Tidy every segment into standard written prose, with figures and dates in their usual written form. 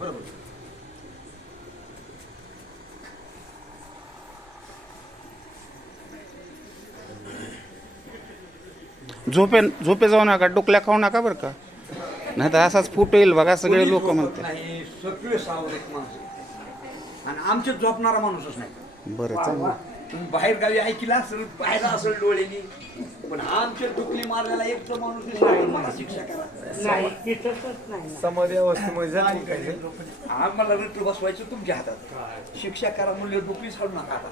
बरोबर. झोपे जाऊ नका, डोकल्या खाऊ नका बरं का, नाही तर असाच फुट येईल बघा, सगळे लोक म्हणते. नाही, सगळे सावध माणसं आणि आमचे झोपणारा माणूसच नाही. बरं चांगलं. तुम्ही बाहेर गावी ऐकला असेल, पाहिला असेल डोळ्यांनी, पण आमच्या डुकली मारलेला एक तर माणूस दिसला, मला शिक्षा करा. समाधी अवस्थेमध्ये झाली काय आम्हाला रट्ट बसवायचं तुमच्या हातात. शिक्षा करा म्हणले डुकली सोडू नका आता.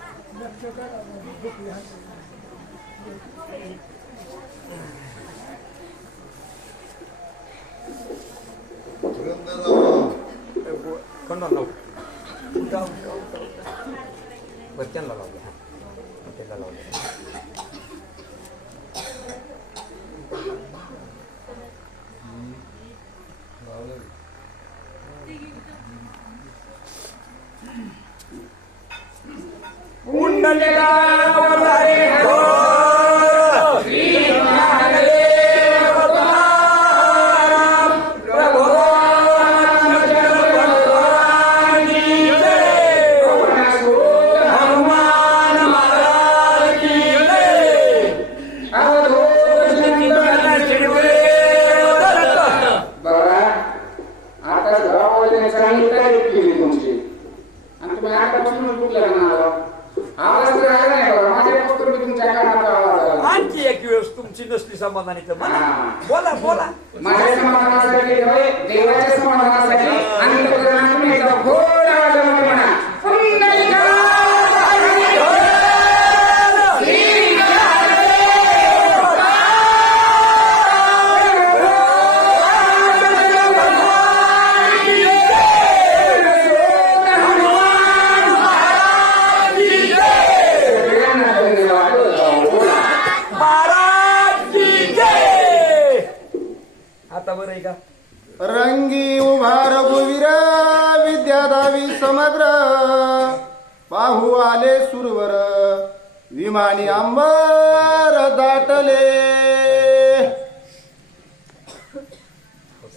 कोणाला लावू बरं त्यांना लावले. हां त्याला लावले. आणखी एक वेळेस तुमची नसली समाधानी तर बोला बोला. माझ्या समाधानासाठी देवाच्या समाधानासाठी अंतःकरणातून एकदा घोर आवाजामध्ये म्हणा, पुंडलिका रंगी उभा रघुवीर विद्यादावी समग्र, पाहू आले सुरवर विमानी अंबर दाटले.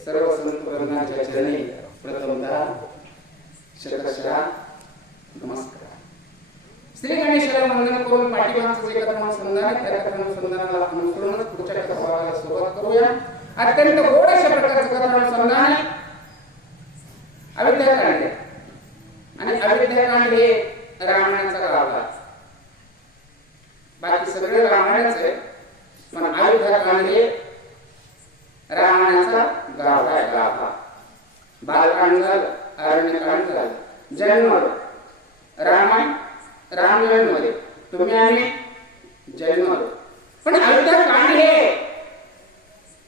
सर्व संत वंदनाच्या चरणी प्रथमतः शतशः नमस्कार. श्री गणेशाला वंदन करून पाठीमागचं जे कथानुसंधान आहे त्या कथानुसंधानाला अनुसरूनच पुढच्या कथाभागाला सुरुवात करूया. अत्यंत गोड अशा प्रकारचं कथानुसंधान आहे अयोध्याकांड. आणि अयोध्याकांड हे रामायणाचा गाभा. बाकी सगळे रामायणच आहे, पण अयोध्याकांड हे रामायणाचा गाभा आहे. गाभा. बालकांड झालं, अरण्यकांड झालं, जन्म रामायण रामजन्ममध्ये तुम्ही आम्ही जन्म. पण अयोध्याकांड हे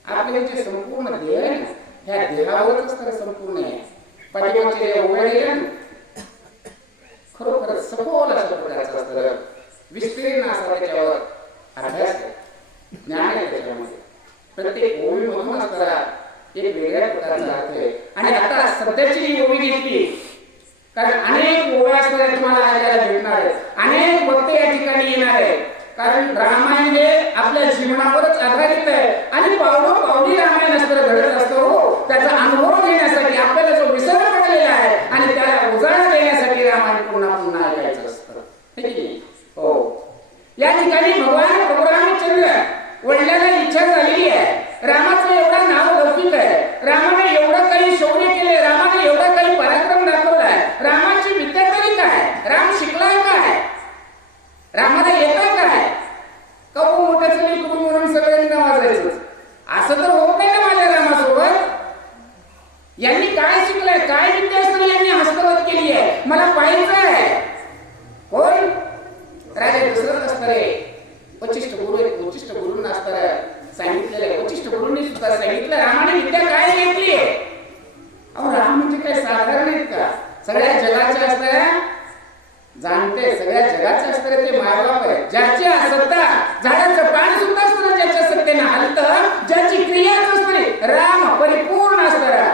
आपले जे संपूर्ण देह आहे ना, ह्या देहावरच तर संपूर्ण आहे. पाठीमागचे जे उघडले ना, खरोखर सखोल अशा प्रकारचं असतं, विस्तीर्ण असा त्याच्यावर अभ्यास आहे, ज्ञान आहे त्याच्यामध्ये. प्रत्येक ओळीमधून असणारा एक वेगळ्या प्रकारचा अर्थ आहे. आणि आता सध्याची जी ओळी घेतली, कारण अनेक ओळ्या असणाऱ्या तुम्हाला ऐकायला भेटणार आहेत, अनेक वक्ते या ठिकाणी येणार आहेत. कारण रामायण हे आपल्या जीवनावरच आधारित आहे आणि पावली रामायण असतं घडत असतो. त्याचा अनुभव घेण्यासाठी आपल्याला जो विसर पडलेला आहे आणि त्याला उजाळा देण्यासाठी रामायण पुन्हा पुन्हा ऐकायचं असतं. हो, या ठिकाणी भगवान प्रभू रामचंद्र वडिलांना इच्छा झालेली आहे. रामाचं एवढं नाव लौकिक आहे, रामाने एवढं काही शौर्य केले, रामाने एवढं काही पराक्रम दाखवलाय. रामाची विद्या तरी काय, राम शिकलाय काय, रामाला येतं काय, कबू मोठ्याचं लेकरू म्हणून सगळ्यांना वाजायचं. असं तर होत नाही ना माझ्या रामासोबत. यांनी काय शिकलंय, काय विद्या असतं यांनी हस्तगत केली आहे, मला पाहायचं आहे. कोण? राजा दशरथ असणारे वचिष्ठ गुरु आहेत. वचिष्ठ गुरूंना असणाऱ्या सांगितलेलं आहे, वचिष्ठ गुरूंनी सुद्धा सांगितलं रामाने विद्या काय घेतली. अहो राम म्हणजे काय साधारण आहेत का? सगळ्या जगाच्या असणाऱ्या जाणते, सगळ्या जगाचे असणारे ते मायबाप आहे. ज्याची सत्ता झाडाचं पान सुद्धा असतं ज्याच्या सत्तेनं हलतं, ज्याची क्रियाच असते राम परिपूर्ण असणारा.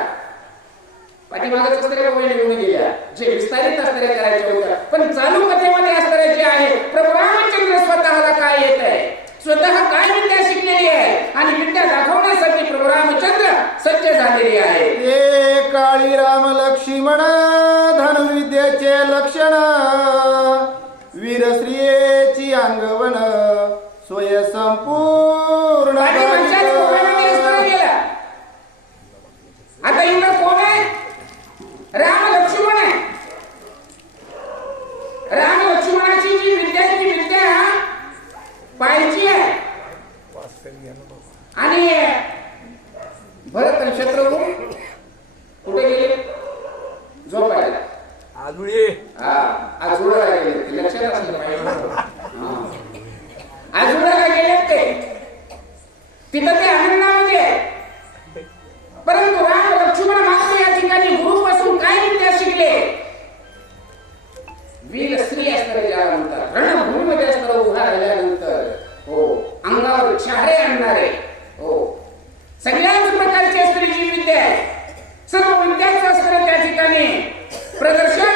पाठीमागच असणाऱ्या गोष्टी निघून गेल्या, जे विस्तारित असणारे करायचे होत्या. पण चालू कथेमध्ये असणारे जे आहे प्रभू रामचंद्र स्वतःला काय येत आहे, स्वतः काय विद्या शिकलेली आहे आणि विद्या दाखवण्यासाठी प्रभू रामचंद्र सज्ज झालेली आहे. ते काळी राम लक्ष्मण धनुर्विद्येचे लक्षण वीरश्रियेची अंगवण स्वय संपूर्ण पाठीमागच्याच कोणामध्ये असणार गेला. आता इंद्र कोण आहे? राम लक्ष्मण आहे. राम लक्ष्मणाची जी विद्या आहे ती विद्या पाहायची आहे. आणि भरत आणि शत्रुघ्न कुठे गेले? झोपायला. आजुळे आजोळाला गेले. लक्षात असलं पाहिजे. आजोळाला गेले ते तिथं ते आनंदामध्ये आहे. परंतु राम लक्ष्मण मात्र या ठिकाणी गुरुपासून काय विद्या शिकले? वीर स्त्री असणारे ज्याला म्हणतात, रणभूमीमध्ये असणारा उभा राहिल्यानंतर हो अंगावर शहारे आणणारे हो सगळ्याच प्रकारची असणारी जी विद्या आहे सर्व विद्याचं असणारे त्या ठिकाणी प्रदर्शन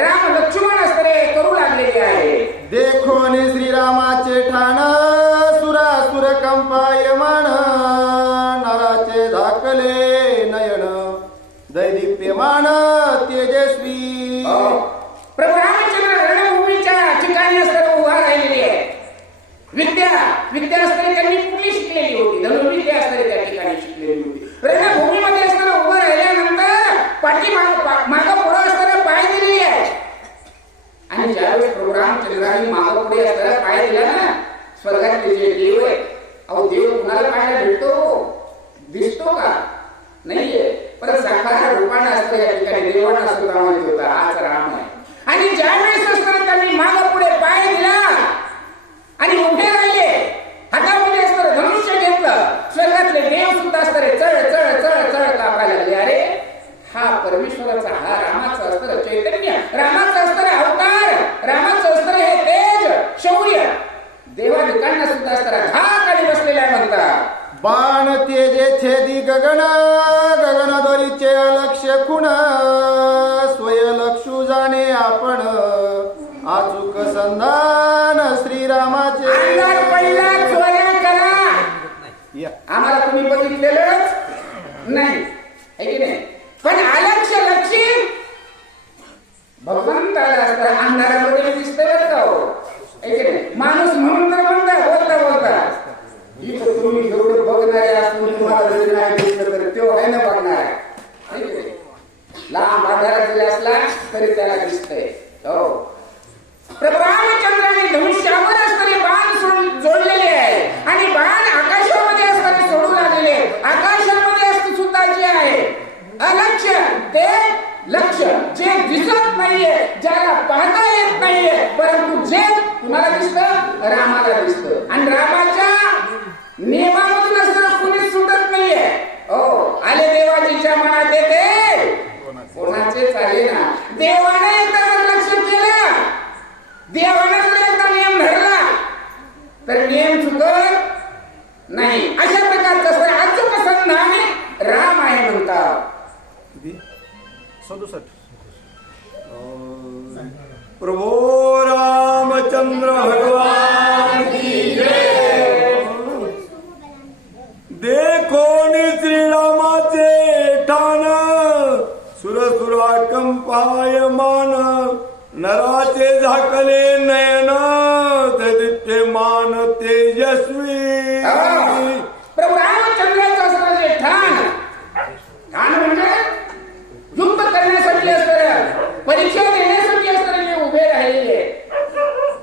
राम लक्ष्मण असणारे करू लागलेले आहे. देखोनी श्रीरामाचे ठाण सुरासुर कंपायमान नराचे धाकले नयन दैदिप्यमान तेजस्वी. प्रभू रामचंद्र रणभूमीच्या ठिकाणी असणारे उभा राहिलेले आहे. विद्या असणारी त्यांनी कुठली शिकलेली होती? धनुर्विद्या असणारी त्या ठिकाणी शिकलेली होती. रणभूमीमध्ये असणारा उभं राहिल्यानंतर मागं पुढं असणारा पाय दिलेली आहे. आणि ज्यावेळी प्रभू रामचंद्रांनी मागं पुढे असणारा पाय दिला ना स्वर्गातले जे देव आहे अहो देव कुणाला पाहायला भेटतो? दिसतो का? नाहीये. परत साकार रूपाने असतो या ठिकाणी देवांना सुद्धा माहिती होता हाच राम आहे. आणि ज्यावेळेस असताना त्यांनी मागं पुढे पाय दिला आणि उभे राहिले हातामध्ये असतं धनुष्य घेतलं स्वर्गातले देव सुद्धा असणारे चळ चळ चळ चळ कापायला लागले. अरे हा परमेश्वराचा हा रामाचा असतं चैतन्य, रामाचा असतं अवतार, रामाचं असतं हे तेज शौर्य देवादिकांना सुद्धा असताना धाक आणि बसलेला आहे म्हणतात. बाण तेजे छेदी गगन गगन दोरीचे अलक्ष खुण स्वय लक्षू जाणे आपण अचूक संधान श्रीरामाचे. अंगार पडला चोऱ्या करा या. आम्हाला तुम्ही बघितलेलंच नाही है की नाही? पण अलक्ष लक्षी भगवंताला असतं अंधारामध्ये दिसतंय बरं का हो है की नाही? माणूस म्हणून तर म्हणता बोलता बोलता इथं तुम्ही एवढं बघणारे असून तुम्हाला जरी नाही दिसलं तर तो आहे ना बघणार है की नाही? लांब आधारात जरी असला तरी त्याला दिसतंय. हो प्रभू रामचंद्राने धनुष्यावर असणारे बाण जोडलेले आहे आणि बाण आकाशामध्ये असणारे सोडू लागलेले. आकाशामध्ये असते सुद्धा जे आहे अलक्ष ते लक्ष जे दिसत नाहीये ज्याला पाहता येत नाहीये परंतु जे तुम्हाला दिसतं रामाला दिसतं. आणि रामाच्या नियमामधून असताना कुणीच सुटत नाहीये. हो आले देवाजीच्या मनात येते कोणाचेच आले ना. देवाने एकदा लक्ष केलं देवाने जर एकदा नियम धरला तर नियम चुकत नाही. अशा प्रकारचं असतं अचूक संधान राम आहे म्हणतात. 67 प्रभो रामचंद्र भगवान की जय. देखो श्रीरामाचे ठाण सुरसुरा कंपायमान नराचे झाकले नयन दित्य मान तेजस्वी. प्रभू रामचंद्राचं असणारं जे ठाण म्हणजे युद्ध करण्यासाठी असणारं परीक्षा देण्यासाठी असणारे जे उभे राहिलेले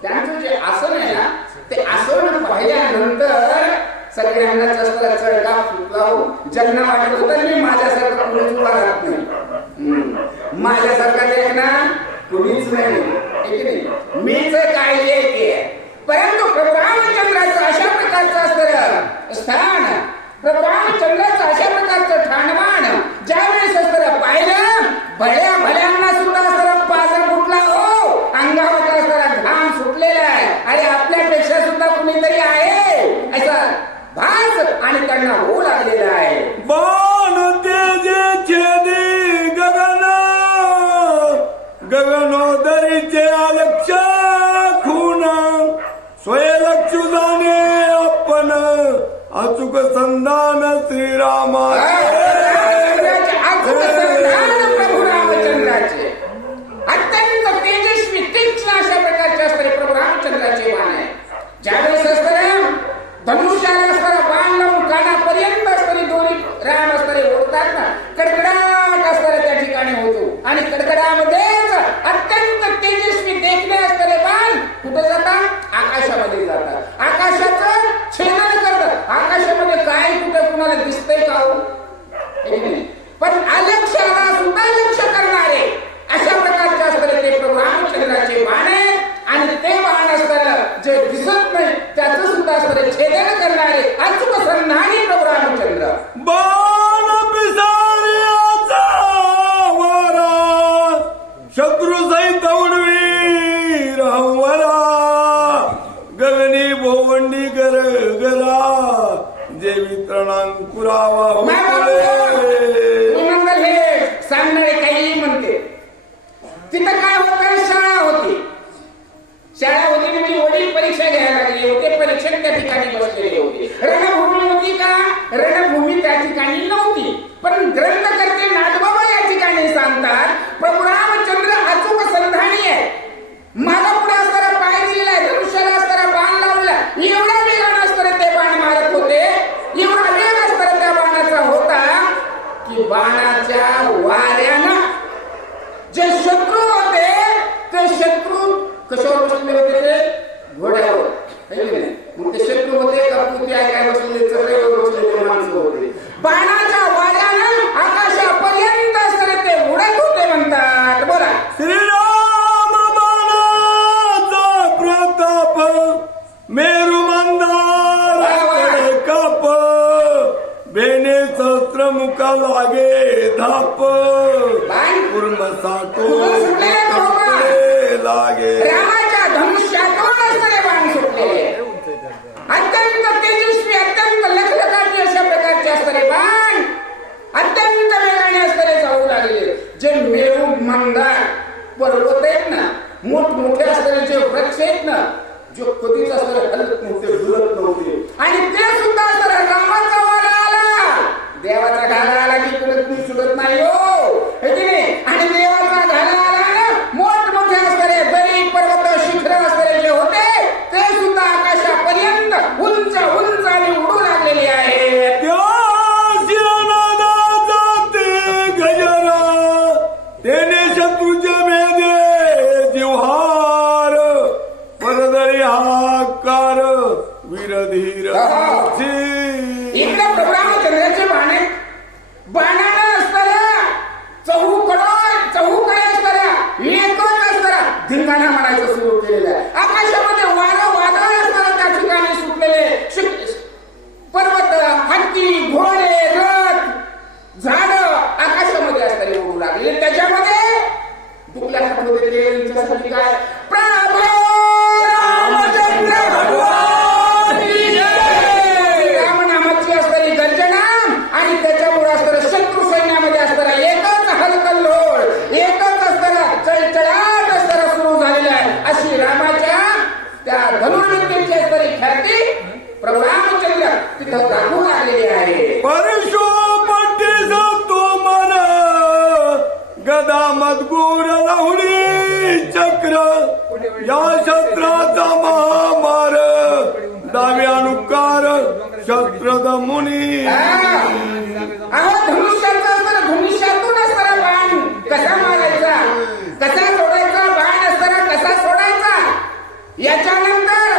त्यांचं जे आसन आहे ना ते आसन पाहिल्यानंतर सगळ्यांनाच असणारा चढका फुटला ज्यांना वाटत होतं मी माझ्यासारखं कुणीच उभा राहत नाही माझ्यासारखा देखना कुणीच नाही ठीक आहे मीच काळजी येते. परंतु प्रभू रामचंद्राचं अशा प्रकारचं असणारं स्थान प्रभू रामचंद्राचं अशा प्रकारचं ठाणमान ज्यावेळेस असणारं पाहिलं भल्या भल्यांना सुद्धा असणारा पाजर फुटला हो अंगावर असणारा घाम सुटलेला आहे. अरे आपल्यापेक्षा सुद्धा कुणीतरी आहे असा भास आणि त्यांना होऊ लागलेला आहे. बाण तेजे छेदी गगन गगनोदरीचे अलक्ष खून स्वय लक्षू जाणे अचूक संधान श्रीरामा अचूक संधान प्रभू रामचंद्राचे अत्यंत तेजस्वी तीक्ष्ण अशा प्रकारचे असणारे प्रभू रामचंद्राचे बाण आहे. ज्यावेळेस असणारे धनुष्याला असणारा बाण लावून कानापर्यंत असणारी दोरी राम असणारे ओढतात ना, कडकडाट असणारा त्या ठिकाणी होतो आणि कडकडामध्येच अत्यंत तेजस्वी देखणे असणारे बाण कुठे जातात? आकाशामध्ये जातात. आकाशाचं छेदन करतात. आकाशामध्ये काय कुठे कुणाला दिसतंय का हो? पण अलक्ष्याला सुद्धा लक्ष करणारे अशा प्रकारचे असणारे ते प्रभू रामचंद्राचे बाण आहेत. आणि ते बाण असताना जे दिसत नाही त्याचं सुद्धा असणारे छेदन करणारे अचूक संधानी प्रभू रामचंद्र. बाण पिसाळ्याचा वारा शत्रू सहित उडवी रामवरा गगनी भोवंडी गर गरा जेवी तृणांकुरावा मंगल हे सांगणारे काही म्हणते. तिथं काय होतं? शाळा होती. शाळा होती म्हणजे वडील परीक्षा घ्यायला लागले होते. परीक्षक त्या ठिकाणी बसलेले होते. रणभूमी होती का? रणभूमी त्या ठिकाणी नव्हती. पण ग्रंथकर्ते नाथबाबा या ठिकाणी सांगतात प्रभू रामचंद्र अचूक संधानी आहे. माझा पुढे असणारा पाय दिलेला आहे. धनुष्याला असणारा बाण लावला. एवढा वेगानं असणारे ते बाण मारत होते. एवढा वेग असणारा त्या बाणाचा होता की बाणाच्या वाऱ्यानं जे शत्रू होते ते शत्रू कशावर बसलेले होते? ते घोड्यावर. मग ते शत्रू होते का पुती काय बसलेले? चढल्यावर बसलेले माणसं होते. बाणाच्या वाऱ्यानं आकाशापर्यंत असणारे ते उडत होते म्हणतात. बोला. श्रीराम बाणाचा प्रताप मेरू मंदार काप बेने सहस्त्र मुका लागे धाप पूर्ण साठो लागे. रामाच्या धनुष्यातून असणारे बाण सुटलेले अत्यंत तेजस्वी अत्यंत लखलखाटी अशा प्रकारचे असणारे बाण अत्यंत वेगाने असणारे जाऊ लागले. जे मेरू मंदार पर्वत आहेत ना, मोठमोठे असणारे जे वृक्ष आहेत ना, जो कधीच असणारे हलत नव्हते, डुलत नव्हते आणि ते सुद्धा असणारा रामाचा वारा आला. देवाचा घाला आला की कडक सुटत नाही हो, हे की नाही? आणि देवाचा घाला आला मोठमोठे असणारे दरी पर्वत शिखर असणारे जे होते ते सुद्धा आकाशापर्यंत उंच उंच आणि उडू लागलेले आहेत. गजरा तेने शत्रूचे मेदे जिव्हार परदरी हाकार वीरधीर. इकडे प्रभू रामचंद्राचे बाण आहेत. बाणानं असणाऱ्या चहूकडे असणाऱ्या एकच असणारा धिंगाणा म्हणायचं सुरू केलेलं आहे. आकाशामध्ये वादळ असणारा त्या ठिकाणी सुटलेले पर्वत, हत्ती, घोडे, रथ, झाड आकाशामध्ये असणारे उडू लागले. त्याच्यामध्ये दुखल्या हातमध्ये त्यांच्यासाठी काय? प्रभू रामचंद्र भगवान की जय. रामनामाची असणारी गर्जना आणि त्याच्यामुळे असणारं शत्रू सैन्यामध्ये असणारा एकच हलकल्लोळ, एकच असणारा चळचळाट असणारा सुरू झालेला आहे. अशी रामाच्या त्या धनुर्विद्येची असणारी ख्याती प्रभू रामचंद्र तिथं दाखवू लागलेली आहे. परशु पट्टी तो मन गदा मदगूर लावणी चक्र या शस्त्राचा महामार दाव्यानुकार शस्त्रद मुनी. अहो धनुष्याचा असणारा धनुष्यातून असणारा बाण कसा मारायचा, कसा सोडायचा, बाण असताना कसा सोडायचा, याच्यानंतर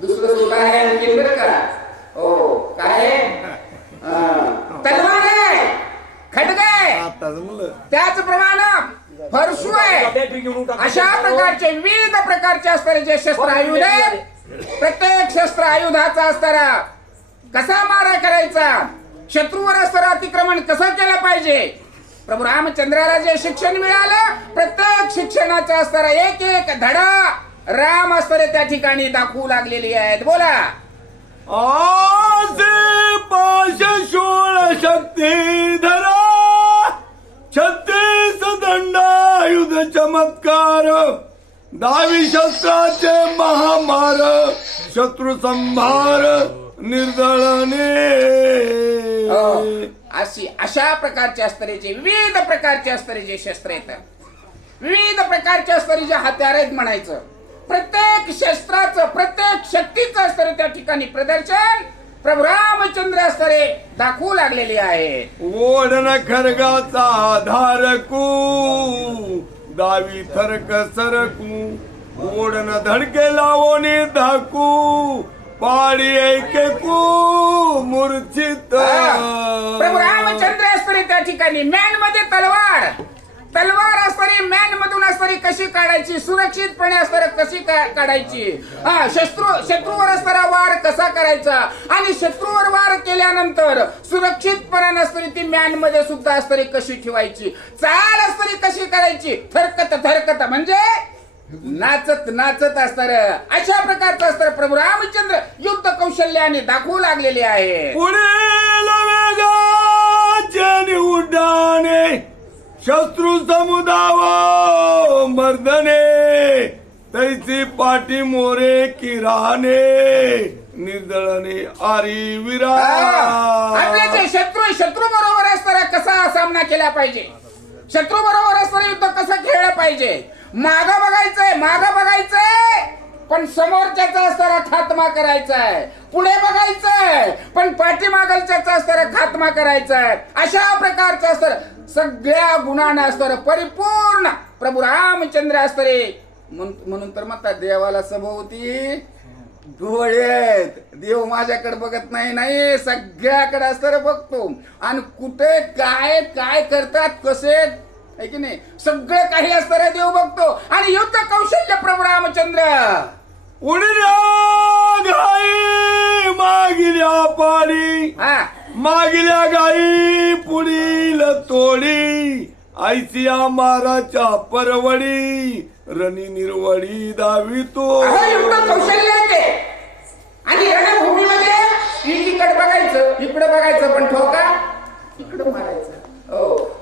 दुसरं सुद्धा आहे आणखी बरं का. हो काय? तलवार आहे, खड्ग आहे, त्याचप्रमाणे फरसू आहे. अशा प्रकारचे विविध प्रकारचे असणारे जे शस्त्र आयुध आहेत, प्रत्येक शस्त्र आयुधाचा असणारा कसा मारा करायचा, शत्रूवर असणारा अतिक्रमण कसं केलं पाहिजे, प्रभू रामचंद्राला जे शिक्षण मिळालं प्रत्येक शिक्षणाचा असणारा एक एक धडा राम असणारे त्या ठिकाणी दाखवू लागलेली आहेत. बोला. आसे पाश शूळ शक्ती धरा 36 दंडायुध चमत्कार 10 शस्त्राचे महामार शत्रु संभार निर्दळणे अशा प्रकारच्या स्तरीचे विविध प्रकारच्या स्तरीचे शस्त्र येतात, विविध प्रकारच्या स्तरीचे हत्यार आहेत म्हणायचं. प्रत्येक शस्त्राचं प्रत्येक शक्तीचं स्तर त्या ठिकाणी प्रदर्शन प्रभू रामचंद्र स्तरे दाखवू लागलेली आहे. ओढण खरगाचा धारकू दावी थरक सरकू ओढण धडके लावोनी धाकू पाडी ऐकू मूर्छित. प्रभू रामचंद्र स्तरे त्या ठिकाणी मॅन मध्ये तलवार असणारी मॅन मधून असणारी कशी काढायची, सुरक्षितपणे असणारी कशी काढायची, शत्रूवर असणारा वार कसा करायचा आणि शत्रूवर वार केल्यानंतर सुरक्षितपणे नसणारी ती मॅन मध्ये सुद्धा असणारी कशी ठेवायची, चाल असणारी कशी करायची, थरकत म्हणजे नाचत असणार अशा प्रकारचं असतं प्रभू रामचंद्र युद्ध कौशल्याने दाखवू लागलेले आहे. पुढे वेगाचे उड्डाणे शत्रू समुदाव मर्दने तैची पाठी मोरे किराने निर्दळणे आरी विरा. आपले जे शत्रू बरोबर असताना कसा सामना केला पाहिजे, शत्रू बरोबर असताना युद्ध कसं खेळलं पाहिजे, मागं बघायचंय पण समोरच्याचा असताना खात्मा करायचाय, पुढे बघायचंय पण पाठीमागलच्याचा असताना खात्मा करायचाय. अशा प्रकारचं असतं सगळ्या गुणांना असतं परिपूर्ण प्रभू रामचंद्र असतरे. म्हणून तर म्हणतात देवाला सभोवती डोळे, देव माझ्याकडे बघत नाही सगळ्याकडे असतं बघतो आणि कुठे काय करतात कसे आहे की नाही सगळं काही असतं देव बघतो. आणि युद्ध कौशल्य प्रभू रामचंद्र उडल्या गाई मागिल्या पाडी मागिल्या गाई पुढील तोडी आईची आमाराच्या परवडी रणी निर्वडी दावितो. युद्ध कौशल्य आहे आणि रणभूमीमध्ये एकीकडे बघायचं इकडे बघायचं पण ठोका इकडे मारायचं,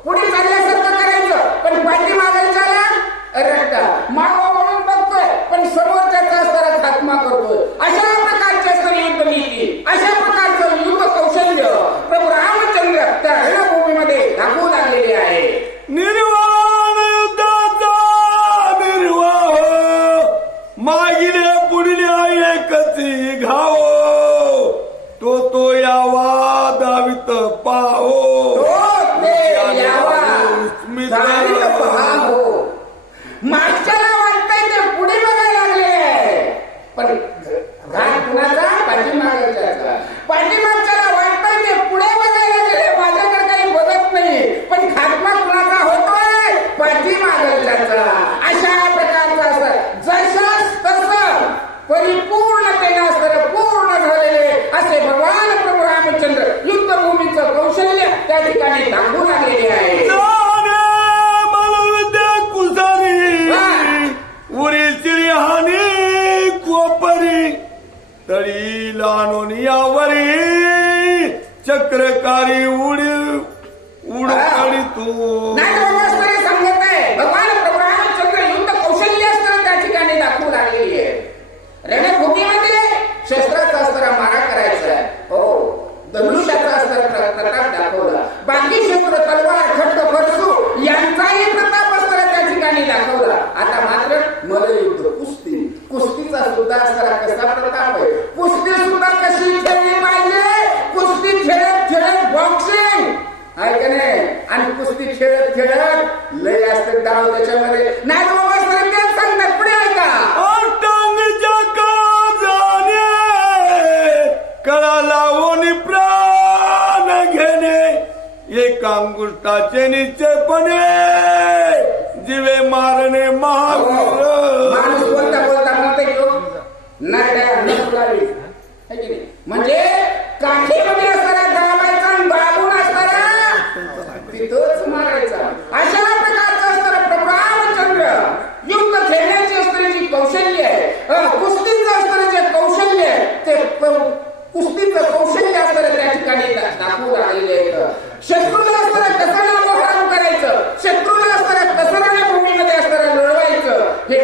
पुढे चालल्यासारखं करायचं पण पाठी मागायचा रट्टा मागो म्हणून बघतोय पण समोरच्याचा असताना खात्मा करतोय. अशा प्रकारचे असतं युद्ध नीती, अशा प्रकारचं युद्ध कौशल्य प्रभू रामचंद्र त्या रणभूमीमध्ये दाखवू लागलेले आहे. निर्वाण युद्धाचा निर्वाह मागिले पुढल्या एकची घाव तो यावा दावित पाहो मागच्याला वाटतंय ते पुढे बघायला लागले पण घाट कुणाचा पाठीमागच्याला वाटतंय ते पुढे बघायला लागले माझ्याकडे काही बघत नाही पण खात्मा कुणाचा होतोय पाठीमागच्याचा. अशा प्रकारचा असं जसं तसं परिपूर्णतेने असतं पूर्ण झालेले असे भगवान प्रभू रामचंद्र युद्धभूमीचं कौशल्य त्या ठिकाणी दाखवू लागलेले आहे. तळी लानोनियावरी चक्रकारी उडकाळी तो सांगत आहे भगवान प्रभू रामचंद्र युद्ध कौशल्य असतं त्या ठिकाणी दाखवू लागलेली आहे. रणभूमीमध्ये शस्त्राचा अस्त्र मारा करायचा आहे, धनुष्याचा अस्त्र प्रताप दाखवला, बाकी शस्त्र तलवार खड्ग फरसू यांचाही प्रताप अस्त्र त्या ठिकाणी दाखवला. आता मात्र मल्लयुद्ध कुस्तीचा सुद्धा असणारा कसा प्रताप आहे, कुस्ती सुद्धा कशी खेळली पाहिजे, कुस्ती खेळत बॉक्सिंग आहे का नाही आणि कुस्ती खेळत लय असते डाव त्याच्यामध्ये नाही बाबा सांगतात पुढे आहे का कळा लावून प्राण घेणे एका अंगुष्टाचे निश्चयपणे जीवे मारणे माणूस बोलता म्हणते म्हणजे काठीमध्ये असणारा दाबायचा आणि बाबून असणारा तिथंच मारायचा. अशा प्रकारचं असणारं प्रभू रामचंद्र युद्ध खेळण्याची असणारी जी कौशल्य आहे, कुस्तीचं असणारं जे कौशल्य आहे ते कुस्तीचं कौशल्य असणारं त्या ठिकाणी दाखवू लागलेले आहेत. शत्रूला असणारं कसं नामोहराम करायचं, शत्रूला असणारं कसं रणभूमीमध्ये असणारं लढवायचं हे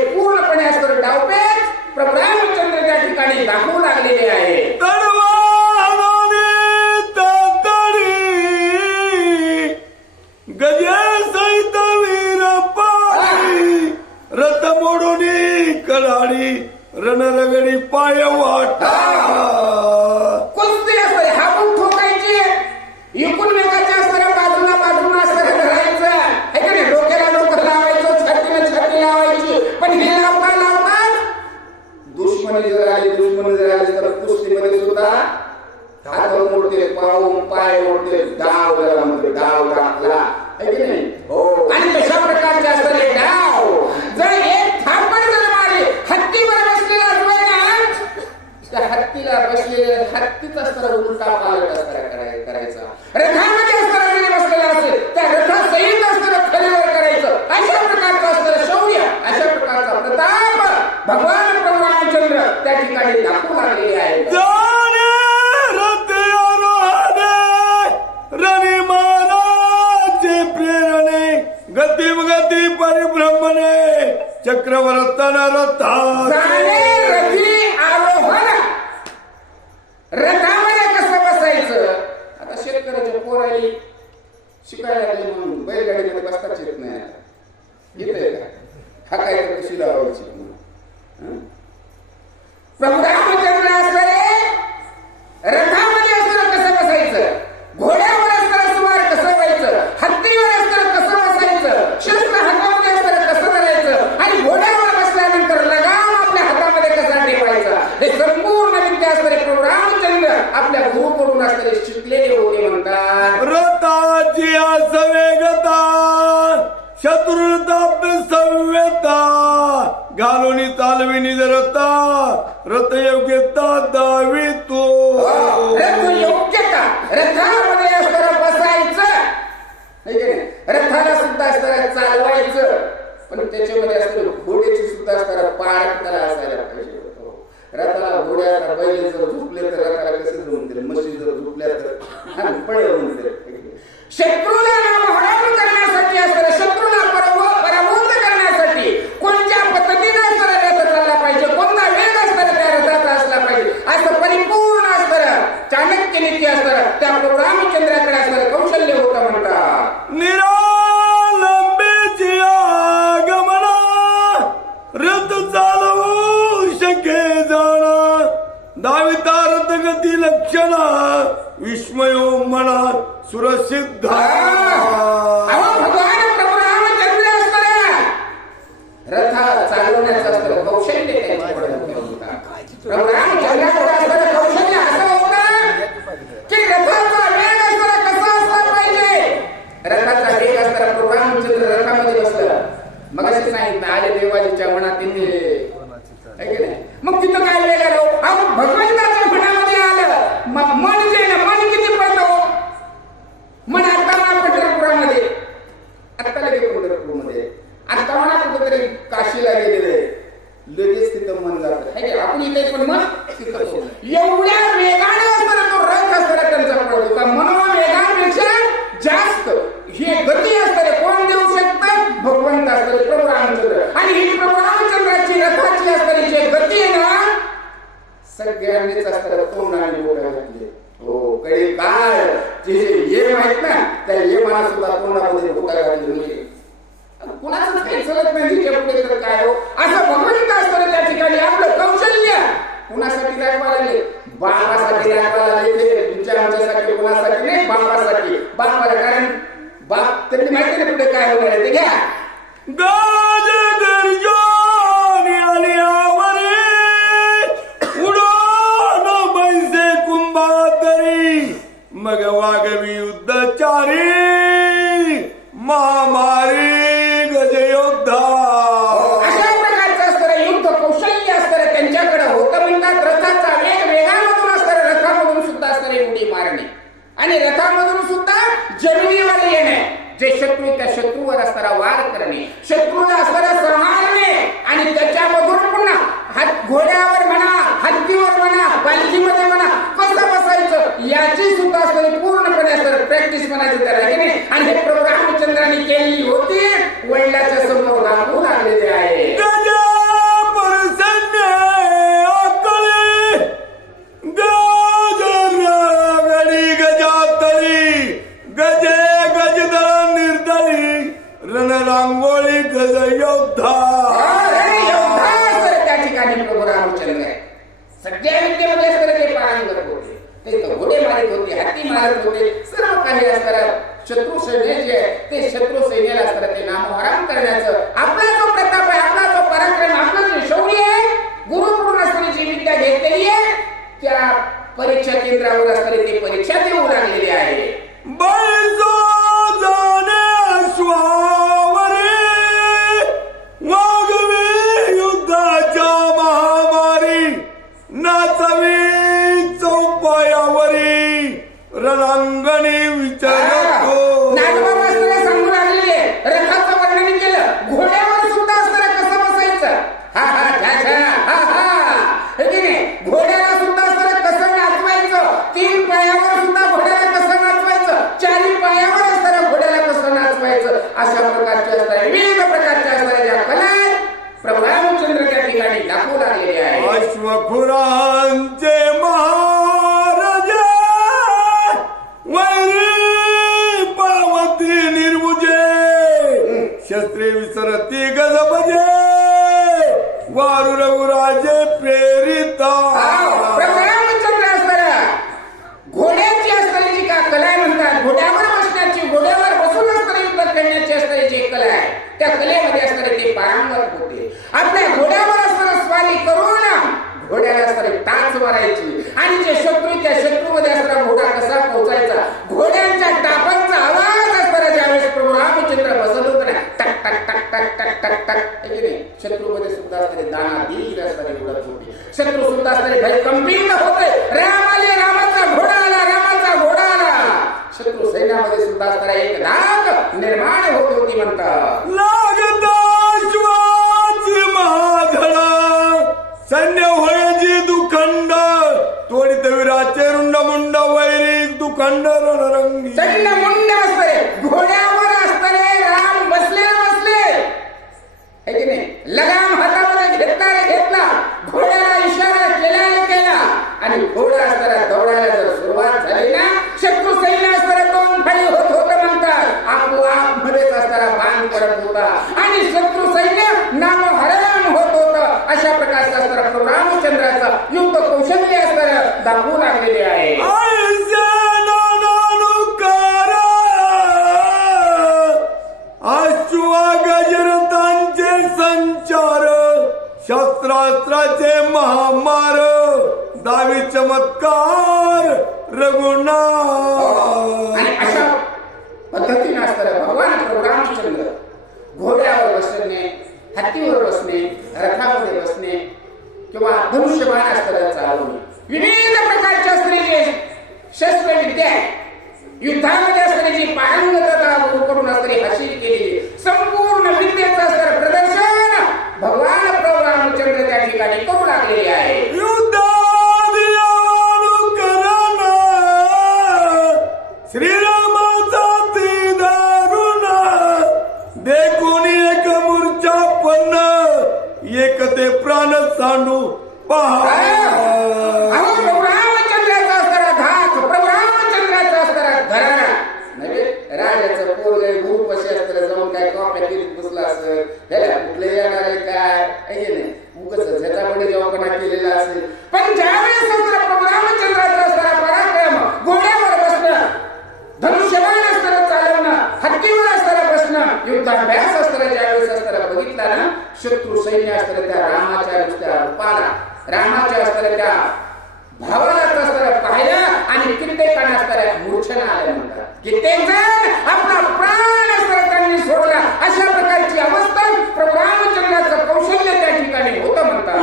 गाडी रणरगडी पाय वाटा. कुस्ती असते हापून ठोकायची एकूणमेकाच्या असताना बाजूला असताना धरायचं आहे का नाही. डोक्याला डोकं लावायचं छातीला छाती लावायची. पण हे लावतात दुश्मनी जर आली तर कुस्तीमध्ये सुद्धा हात मोडते पाय मोडते डाव जरा म्हणते डाव टाकला आहे की नाही. हो आणि तशा प्रकारचे असणारे डाव जर एक थापड जर मारली हत्तीवर बसलेला असतो ना त्या हत्तीला बसलेले हत्तीच असताना उलटा पालट असताना करायचा. रथामध्ये असताना जरी बसलेला असेल त्या रथासहित असताना खलीवर करायचं. अशा प्रकारचं असणारं शौर्य अशा प्रकारचा प्रताप भगवान प्रभू रामचंद्र त्या ठिकाणी दाखवून आलेले आहेत. रवी महाराजचे प्रेरणे गती परिभ्रमणे चक्रवर्तन रथा आरोहण रथामध्ये कसं बसायचं. आता शेतकऱ्याच्या पोराली शिकायला लागले म्हणून बैलगाडीमध्ये बसताच येत नाही. येतंय का हा काय कशी लावायची. प्रभू रामचंद्र असणारे रथामध्ये असताना कसं बसायचं. घोड्यावर असताना सुवार कसं व्हायचं. हत्तीवर असताना कसं बसायचं. शस्त्र हातामध्ये असताना कसं धरायचं आणि घोड्यावर बसल्यानंतर लगाम आपल्या हातामध्ये कसा ठेवायचा. हे संपूर्ण विद्या असणारे प्रभू रामचंद्र आपल्या गुरुकडून असणारे शिकलेले होते म्हणतात. रथाची असवेगता शत्रुताप संवेता घालून चालविनी रथा रथ योग्यता दावितो. रथ योग्यता रथामध्ये असताना बसायचं रथाला सुद्धा असताना चालवायचं. पण त्याच्यामध्ये असताना घोड्याची सुद्धा असताना पाठ त्याला असायला पाहिजे. रथाला घोड्याला बैल जर झुकले तर रथाला कसे जमते. म्हशी जर झुकल्या तर पळे म्हणते. शत्रूला नामहरण करण्यासाठी असताना शत्रूला पराभूत करण्यासाठी कोणत्या पद्धतीने असताना रथ चालला पाहिजे. कोणता वेग असताना त्या रथाचा असला पाहिजे. असं परिपूर्ण असताना चाणक्य नीती असताना त्या प्रभू रामचंद्राकडे असणारं कौशल्य होतं म्हणतात. निरालंबीची आगमना रथ चालवू शके जाणा दाविता रथ गती लक्षणा विस्मयो मना सुरसिद्धा. भगवान प्रभू रामचंद्र असताना रथा चालवण्याचं असतं कौशल्य त्यांच्याकडे होतं. प्रभू रामचंद्राकडे असणारं कौशल्य असं होतं की रथाचा वेग असताना कसा असला पाहिजे. रथाचा वेग असताना प्रभू रामचंद्र रथामध्ये बसलं. मग असं सांगितलं आले देवाजीच्या मनात तिथे मग तिथं काय वेगळं भगवंताच्या मनामध्ये आलं. मन जे ना मन किती पडतो. मन आता पंढरपुरामध्ये आता लगेच पंढरपूरमध्ये आता म्हणा कुठेतरी काशीला गेलेले लगेच तिथं मन जातं. आपण इथे पण मन तिथं एवढ्या वेगाने असताना तो रथ असताना त्यांचा पडतो का मनोवेगापेक्षा जास्त हे गती असणारे कोण देऊ शकतं. भगवंत असणारे प्रभू रामचंद्र. आणि ही प्रभू रामचंद्राची रथाची असणारी जे गती आहे ना सगळ्यांनीच असताना तोंडाने बोटा घातले. हो कडे काय जे ये माहित ना त्या ये मला सुद्धा तोंडामध्ये बोटा घातली. म्हणजे कुणाचं काही चलत नाही तिच्या पुढे तर काय हो. असं भगवंत असताना त्या ठिकाणी आपलं कौशल्य कुणासाठी दाखवायला लागले. बापासाठी दाखवायला लागले. तुमच्या आमच्यासाठी कुणासाठी नाही बापासाठी. बापाला कारण बाप त्यांनी माहिती नाही पुढे काय होणार ते घ्या. गाज गर्जनी आली आवरे उडोन बैसे कुंभातरी मग वागवी युद्धचारी महामारी गजयोद्धा. अशा प्रकारचं असतं युद्ध कौशल्य असतं त्यांच्याकडे होतं म्हणतात. रथाचा वेग वेगामधून असतं रथामधून सुद्धा असतं उडी मारणे आणि रथामधून सुद्धा जमिनीवर येणे. जे शत्रू त्या शत्रूवर असणारा वार करणे शत्रूला असणारा संहारणे आणि त्याच्यामधून पुन्हा घोड्यावर म्हणा हत्तीवर म्हणा पालखीमध्ये म्हणा कसं बसायचं याची सुद्धा असणारी पूर्णपणे असणारी प्रॅक्टिस म्हणायची त्याला की नाही. आणि हे प्रभू रामचंद्रांनी केली होती. वडिलाच्या समोर दाखवून आलेले आहे. रांगोळी गज योद्धा त्या ठिकाणी ठिकाणी प्रभू रामचंद्र आहे. सगळ्या विद्येमध्ये असताना ते पारंगत होते. ते तर घोडे मारत होते, हत्ती मारत होते, सर्व काही असताना शत्रू सैन्य जे आहे ते शत्रू सैन्याला असताना ते नामोहराम करण्याचं आपला जो प्रताप आहे, आपला जो पराक्रम, आपलं जे शौर्य आहे, गुरुकडून असताना जी विद्या घेतलेली आहे त्या परीक्षा केंद्रावर असताना ते परीक्षा देऊ लागलेली आहे. बैसो जाणे अश्वावरी वागवी युद्धाच्या महामारी नाचवी चौपायावरी रणांगणी विचारतो. नागबाबा असताना सांगू लागलेले रथाचं वर्णन केलं, घोड्यावर सुद्धा असताना कसं बसायचं, हा हा झाझा हा हा, हे की नाही, घोड्याला सुद्धा असताना कसं नाचवायचं, 3 पायावर सुद्धा घोड्याला कसं नाचवायचं, 4 पायावर असताना घोड्याला कसं नाचवायचं, अशा प्रकारच्या असतात विविध प्रकारच्या असतात ज्या कला प्रभू रामचंद्र त्या ठिकाणी दाखवू लागलेले आहे. अश्वखुरांचे महाराजा वैरी पावती निर्मुजे शस्त्रे विसरती गजबजे वारू रघुराजे प्रेरिता. प्रभू रामचंद्र असताना घोड्याची असतानाची का कला आहे म्हणतात, घोड्यावर बसण्याची, घोड्यावर बसून असताना युद्ध करण्याची असताना जी कला आहे त्या कलेमध्ये असताना ते पारंगत होते. आपल्या घोड्यावर असताना स्वारी करून घोड्याला असताना टाच मारायची आणि जे शत्रू त्या शत्रूमध्ये असताना घोडा कसा पोहोचायचा, घोड्यांच्या टापांचा आवाज असताना ज्यावेळेस प्रभू रामचंद्र बसत होते ना, टक टक टक टक टक टक टक, शत्रूमध्ये सुद्धा असताना दाना धीर असताना उडत होते, शत्रू सुद्धा असताना भयकंपित होते, राम आले, रामाचा घोडा आला, रामाचा घोडा आला. शत्रू सैन्यामध्ये सुद्धा असताना एक राग निर्माण होत होती म्हणतात. लागदाश्वाची महाधडा सैन्य होयची दुखंड तोडित विराचे रुंड मुंड वैरी दुखंड रणरंगी. सैन्य मुंड असते, घोड्यावर असताना राम बसले, है की नाही, लगाम हातामध्ये घेतला रे घेतला, घोड्याला इशारा केला केला आणि घोडा असताना दौडायला जर सुरुवात झाली ना, शत्रू सैन्य असताना 2 फाळी होत होतं म्हणतात, आपोआप मध्येच असताना बाण पडत होता आणि शत्रू सैन्य नामोहराम होत होतं. अशा प्रकारचं असताना प्रभू रामचंद्राचं युद्ध कौशल्य असताना दाखवू लागलेले आहे. गजरतांचे संचार शस्त्रास्त्राचे महामार दावी चमत्कार रघुनाथ. आणि अशा पद्धतीने असताना भगवान प्रभू रामचंद्र घोड्यावर बसणे, हत्तीवर बसणे, रथामध्ये बसणे किंवा धनुष्यबाण असताना चालवणे, विविध प्रकारच्या असणारी शस्त्र विद्या युद्धामध्ये असणारी पारंगतता गुरुकडून असणारी हासिल केलेली संपूर्ण विद्येचं असणारं प्रदर्शन भगवान प्रभू रामचंद्र त्या ठिकाणी करू लागलेले आहे. श्रीरामाचा ती दारुण देखून एक मूर्छा पन्न एक ते प्राण सांडू पहा. प्रभू रामचंद्राचा असणारा धाक, प्रभू रामचंद्राचा असणारा घराणा नव्हे, राजाचं पोरग गुरुपाशी असताना जाऊन काय कॉप्या करीत बसला असेल, ह्याला कुठले येणार आहे काय नाही, उगाच झटापडी जवाबदारी केलेला असेल. पण ज्यावेळेस असणारा प्रभू रामचंद्राचा असणारा पराक्रम, घोड्यावर बसणं, धनुष्यबाण असताना चालवणं, हत्तीवर असताना बसणं, युद्धाभ्यास असताना ज्यावेळेस असताना बघितला ना, शत्रू सैन्य असताना त्या रामाच्या नुसत्या रूपाला, रामाच्या असताना त्या भावालाच असताना पाहिलं आणि कित्येकांना असताना मूर्छना आल्या म्हणतात. कित्येक जण आपला प्राण असताना त्यांनी सोडला. अशा प्रकारची अवस्था प्रभू रामचंद्राचं कौशल्य त्या ठिकाणी होतं म्हणतात.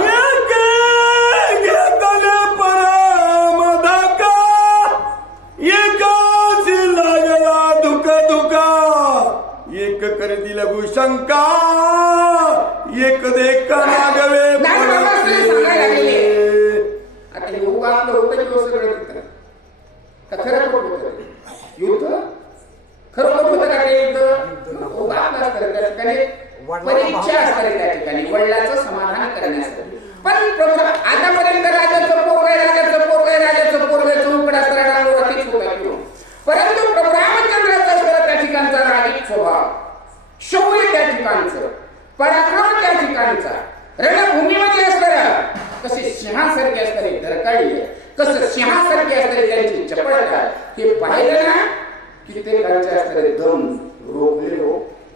एक करती लघु शंका एक देखा नागवे. आता हे उगा आपलं होतं की सगळं का खरं होतं युद्ध, खरं होतं का ते युद्ध उगा आपलं असतं त्या ठिकाणी परीक्षा असते, त्या ठिकाणी वडिलांचं समाधान करण्यासाठी. पण आतापर्यंत राजाचं पोरग चौकड असताना डांगोरातीच होता किंवा, परंतु प्रभू रामचंद्राचा असताना त्या ठिकाणचा रागिक स्वभाव, शौर्य त्या ठिकाणचं, पराक्रम त्या ठिकाणचा, रणभूमीमध्ये असताना त्यांची चपळता हे पाहिलं ना की ते कांचे असणारे दम रोखले,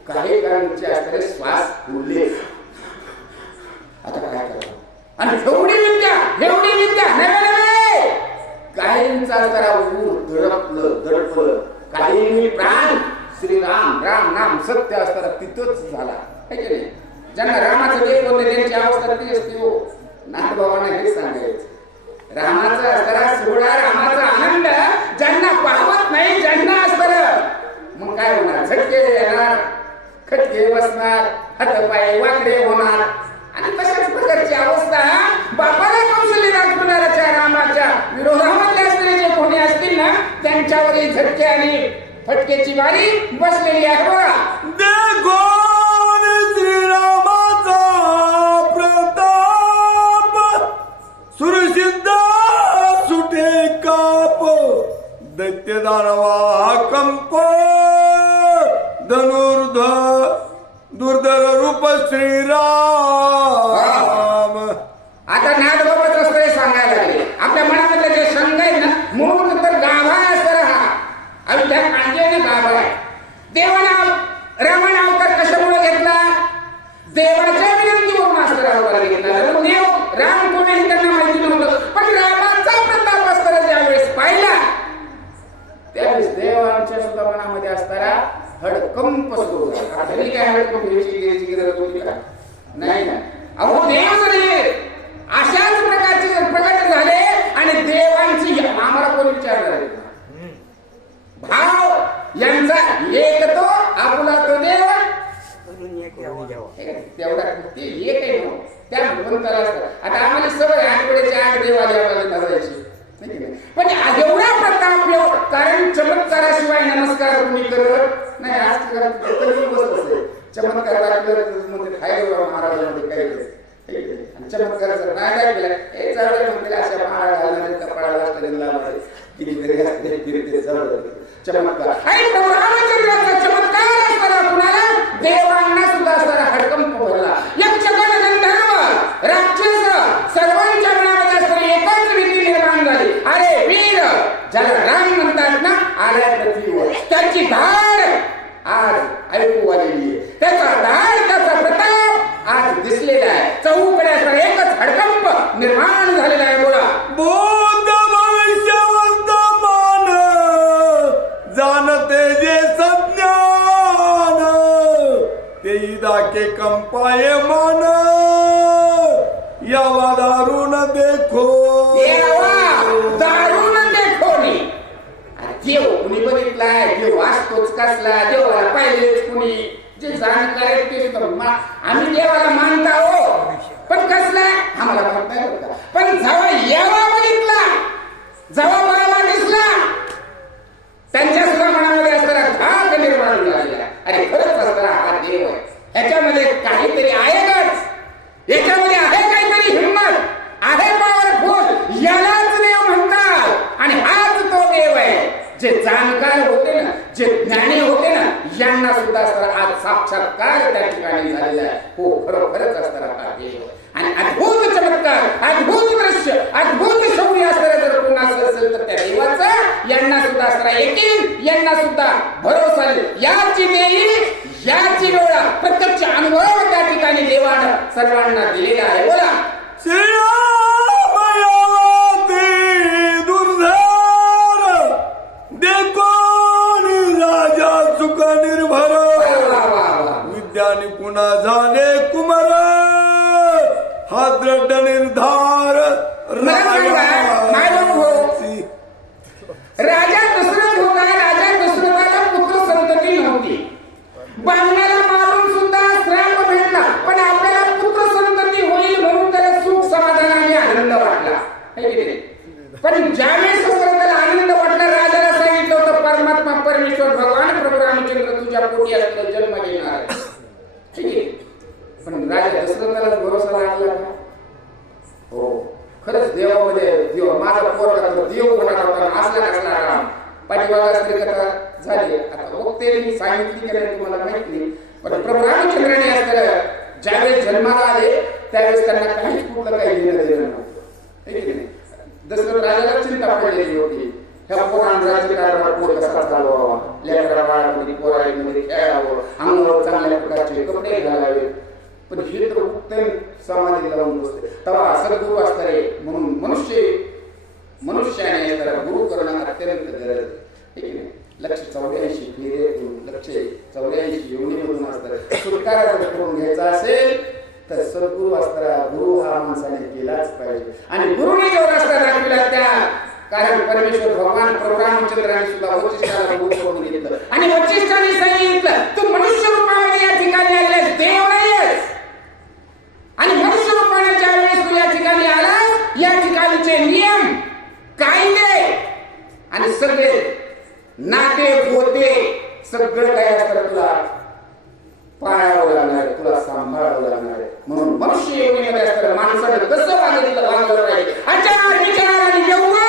काही कांचे असणारे श्वास फुलले. आता काय करावं? आणि एवढी विद्या नव्हे, काहींचा जरा ऊर दडपलं, काहींनी प्राण श्रीराम राम नाम सत्य असताना तिथंच झाला है की नाही. ज्यांना रामाचं देव बोलले त्यांची अवस्था ती असते हो. नाथबाबांना हे सांगायचं, रामाचा असताना सोहळा, रामाचा आनंद ज्यांना पावत नाही, ज्यांना असतं मग काय होणार? झटके येणार, खटके बसणार, हातपाय वाकडे होणार. आणि तशाच प्रकारची अवस्था बापाला कौशल्य दाखवणाऱ्या रामाच्या विरोधामध्ये असलेले जे कोणी असतील ना, त्यांच्यावरही झटके आणि फटकेची बारी बसलेली आहे बघा. देखो श्रीरामाचा प्रताप, सुरसिद्ध सुटे काप, दैत्य दानवा कंप, दुर्धर रूप श्रीराम. आता नाथबाबाच असं सांगायला लागले, आपल्या मनामधले जे शंका आहेत ना, मूळ तर गाभा असं हा अविद्या कांजेने गाभा आहे. देवानाव रामाने अवतार कशामुळे घेतला? देवाच्या विनंतीवरून असं अवतार घेतला. देव राम कोण आहे त्यांना माहिती नव्हतं, पण रामाचा प्रताप असताना ज्यावेळेस पाहिला त्यावेळेस देवांच्या सुद्धा मनामध्ये असताना हडकंप सुरू झाला. तरी काय हडकंप घ्यायची गरज होती का? नाही ना. अहो देव जरी अशाच प्रकारचे प्रकट झाले आणि देवांची आम्हाला कोणी विचारणार आहे? भाव यांचा एक तो आपला तो देव तेवढा ते एक आहे ना, त्या भगवंताला असतं. आता आम्हाला सवय आठवड्याचे 8 देव आले धरायची, पण एवढा प्रताप, कारण चमत्काराशिवाय नमस्कार कोणी करत नाही. आज बसत असेल चमत्कार दाखवलं खायला महाराजांमध्ये काय चमत्कार जर नाही केला हे चालू म्हणते अशा महाराज घालणारे कपाळाला चमत्कार चमत्कार कुणाला? देवांना सुद्धा असणारा हडकंप भरला. यक्षगण गंधर्व राक्षस सर्वांच्या मनामध्ये असणारी एकच भीती निर्माण झाली. अरे वीर ज्याला राम म्हणतात ना, आल्या पृथ्वीवर त्याची धाड आज ऐकू आलेली आहे, त्याचा धाड त्याचा प्रताप आज दिसलेला आहे. चौकडे असणारा एकच हडकंप निर्माण झालेला आहे. बोला. बोध भविष्यवंत मान, जाणते जे सज्ञान, ते दाके कंपाये मान, यावा दारुण देखो. दारुण देखो. देव कुणी बघितलाय? देव वाचतोच कसला? देवाला पाहिलेच कुणी? जे जाणकार आहेत ते सुद्धा आम्ही देवाला मानता हो, पण कसला आम्हाला मानता येत का? पण जेव्हा यावा बघितला, जेव्हा बघायला दिसला, त्यांच्या सुद्धा मनामध्ये असणारा धाक निर्माण झालेला. अरे खरंच असणारा हा देव आहे, ह्याच्यामध्ये काहीतरी आहेच, याच्यामध्ये आहे काहीतरी हिंमत, आहे पॉवरफुल, यालाच देव म्हणतात. आणि हाच तो देव आहे जे जाणकार होते ना, जे ज्ञानी होते ना, यांना सुद्धा असणारा आज साक्षात्कार त्या ठिकाणी झालेला आहे. हो खरोखरच असणारा हा देव. आणि अद्भुत चमत्कार, अद्भुत दृश्य, अद्भुत शौर्य असणारा जर कोणाचं असेल तर त्या देवाचा यांना सुद्धा असणारा येतील, यांना सुद्धा भरोसा याची देईल, याची डोळा प्रत्यक्ष अनुभव त्या ठिकाणी देवानं सर्वांना दिलेला आहे. बोला. राजा सुख निर्भर, विद्या निपुण झाले कुमार, हा दृढ निर्धार राजा दशरथ होता. राजा दशरथाला पुत्र संतती नव्हती. बांधण्याला मारून सुद्धा श्राप भेटला, पण आपल्याला पुत्र संतती होईल म्हणून त्याला सुख समाधान आणि आनंद वाटला. पण ज्यावेळेस त्याला आनंद वाटला, राजाला सांगितलं होतं परमात्मा परमेश्वर भगवान प्रभू रामचंद्र तुझ्या पोटी असलेला जन्म घेणार आहे. ठीक आहे, पण राजा दशरथाला भरोसा लागला का? हो खरंच देवामध्ये देव माझा पोरगा देव होणार होता, असला कसला राम. पाठीमागा स्त्री कथा झाली. आता बघते मी सांगितली की नाही तुम्हाला माहित नाही, पण प्रभू रामचंद्राने असलेल्या ज्यावेळेस जन्माला आले त्यावेळेस त्यांना काहीच कुठलं काही घेणं देणं नव्हतं. दशरथ राजाला चिंता पडलेली होती ह्या पोरांना राज्यकारभार पोर कसा चालवावा, लेकरा बाळामध्ये पोरांमध्ये खेळावं, अंगावर चांगल्या प्रकारचे कपडे घालावे. पण हे तर उत्तम समाधीला लावून बसते. तेव्हा सद्गुरू असणारे म्हणून मनुष्याने त्याला गुरु करणं अत्यंत गरज आहे. ठीक आहे. लक्ष 84 फेरे लक्ष 84 योनीमधून असतात. सुटकारा जर करून घ्यायचा असेल तर सद्गुरू असणारा गुरु हा माणसाने केलाच पाहिजे. आणि गुरुने जो रस्ता दाखविला त्या, कारण परमेश्वर भगवान प्रभू रामचंद्राने सुद्धा वचिष्ठाला गुरु करून घेतलं आणि वचिष्ठाने सांगितलं तू मनुष्य रूपामध्ये या ठिकाणी आलेस, देव नाहीयेस. आणि मनुष्य रूपाने ज्या वेळेस तू या ठिकाणी आलास, या ठिकाणचे नियम, कायदे आणि सगळे नाते गोते सगळं काय असतं तुला पाळावं लागणार आहे, तुला सांभाळावं लागणार आहे. म्हणून मनुष्य योनीमध्ये असताना माणसाने कसं वागलं पाहिजे, आचार विचार आणि व्यवहार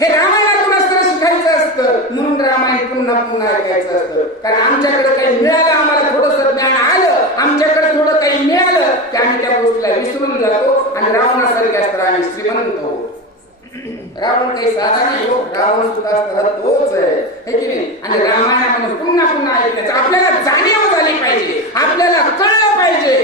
हे रामायणातून असतं शिकायचं असतं. म्हणून रामायण पुन्हा पुन्हा ऐकायचं असतं. कारण आमच्याकडे काही मिळालं, आम्हाला थोडंसं ज्ञान आलं, आमच्याकडे थोडं काही मिळालं की आम्ही त्या गोष्टीला विसरून जातो आणि रावणासारखे असतं आम्ही श्रीमंत होतो. रावण काही साधा नाही हो, रावण सुद्धा असताना तोच आहे की नाही. आणि रामायणामध्ये पुन्हा पुन्हा ऐकण्याचं आपल्याला जाणीव झाली पाहिजे, आपल्याला कळलं पाहिजे.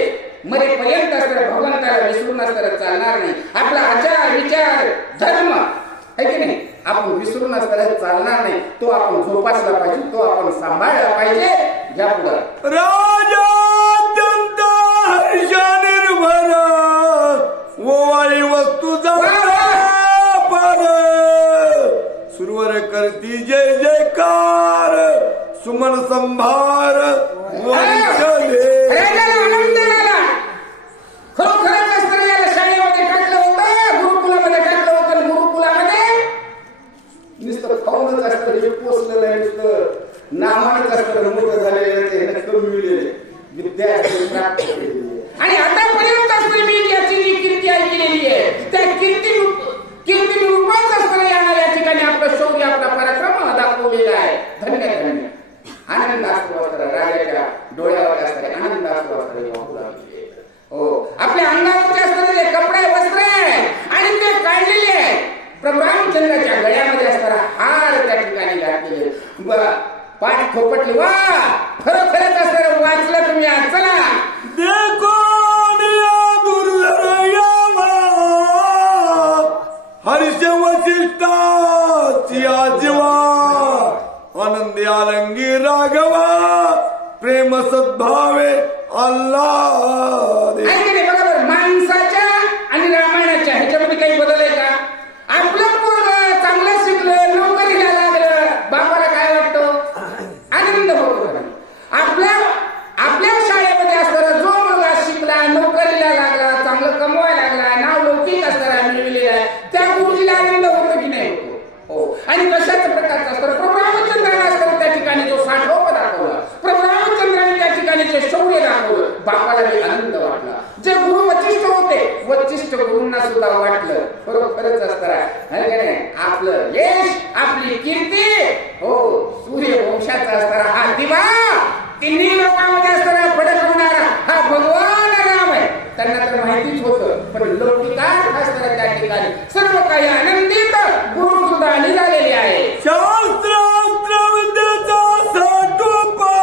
मरेपर्यंत असताना भगवंताला विसरून असताना चालणार नाही. आपला आचार विचार धर्म आहे की नाही आपण विसरून असताना चालणार नाही. तो आपण जोपासला पाहिजे, तो आपण सांभाळला पाहिजे. घ्या पुढं. राजा अत्यंत हर्ष निर्भर ओवाळी वस्तू पार सुरवर करती जय जयकार सुमन संभार खरोखरच असताना याला शाळेमध्ये टाकलं होतं, गुरुकुलामध्ये टाकलं होतं. गुरुकुलामध्ये नुसतं खाऊनच असतं, हे पोचलेलं आहे, नुसतं नामानच असतं, मोठं झालेलं कमी विद्यार्थी प्राप्त केलेली आहे. आणि आतापर्यंत मी याची जी कीर्ती ऐकलेली आहे त्या कीर्ती रूपात असताना या ठिकाणी आपलं शौर्य, आपला पराक्रम दाखवलेला आहे. धन्य धन्य. आनंद असतो राजाच्या डोळ्यावर असणारे आनंद असतो असणारे हो. आपल्या अंगावरचे असणारे जे कपडे वस्त्र आहे आणि ते काढलेले आहे. प्रभू रामचंद्राच्या गळ्यामध्ये असणारा हार त्या ठिकाणी घातलेले, पाठ खोपटली. वा खरोखरच असणारं वाचलं तुम्ही आज. चला देखो हर्ष वशिष्ठाची आजीवा आनंदी आलंगी राघवा प्रेम सद्भावे अल्लाह. बरोबर. माणसाच्या आणि रामायणाच्या ह्याच्यामध्ये काही बदल आहे का? आपलं पोरगं चांगलं शिकलं, नोकरीला लागलं, बापाला काय वाटतं? आनंद होतो. आपल्या शाळेमध्ये असताना जो मुलगा शिकला, नोकरीला लागला, चांगलं कमवायला लागला, नाव लौकिक असताना मिळविलेला आहे, त्या गुरुजीला आनंद होतो की नाही होतो? हो. आणि कशाच प्रकारचं असतं? प्रभू रामचंद्राने असताना त्या ठिकाणी जो साठोपा दाखवला, प्रभू रामचंद्राने त्या ठिकाणी जे शौर्य दाखवलं, बापाला आनंद वाटला. जे गुरु वचिष्ठ होते, वचिष्ठ गुरूंना सुद्धा वाटलं. बरोबरच असताना आपलं यश, आपली कीर्ती, हो सूर्यवंशाचा असणारा हा दिवा, तिन्ही लोकांमध्ये असताना फडकवणारा हा भगवान राम आहे. त्यांना तर माहितीच होतं, पण लौकिकार्थ असताना त्या ठिकाणी सर्व काही आनंदित गुरु सुद्धा निघालेले आहे. शास्त्र विद्येचा साठोपा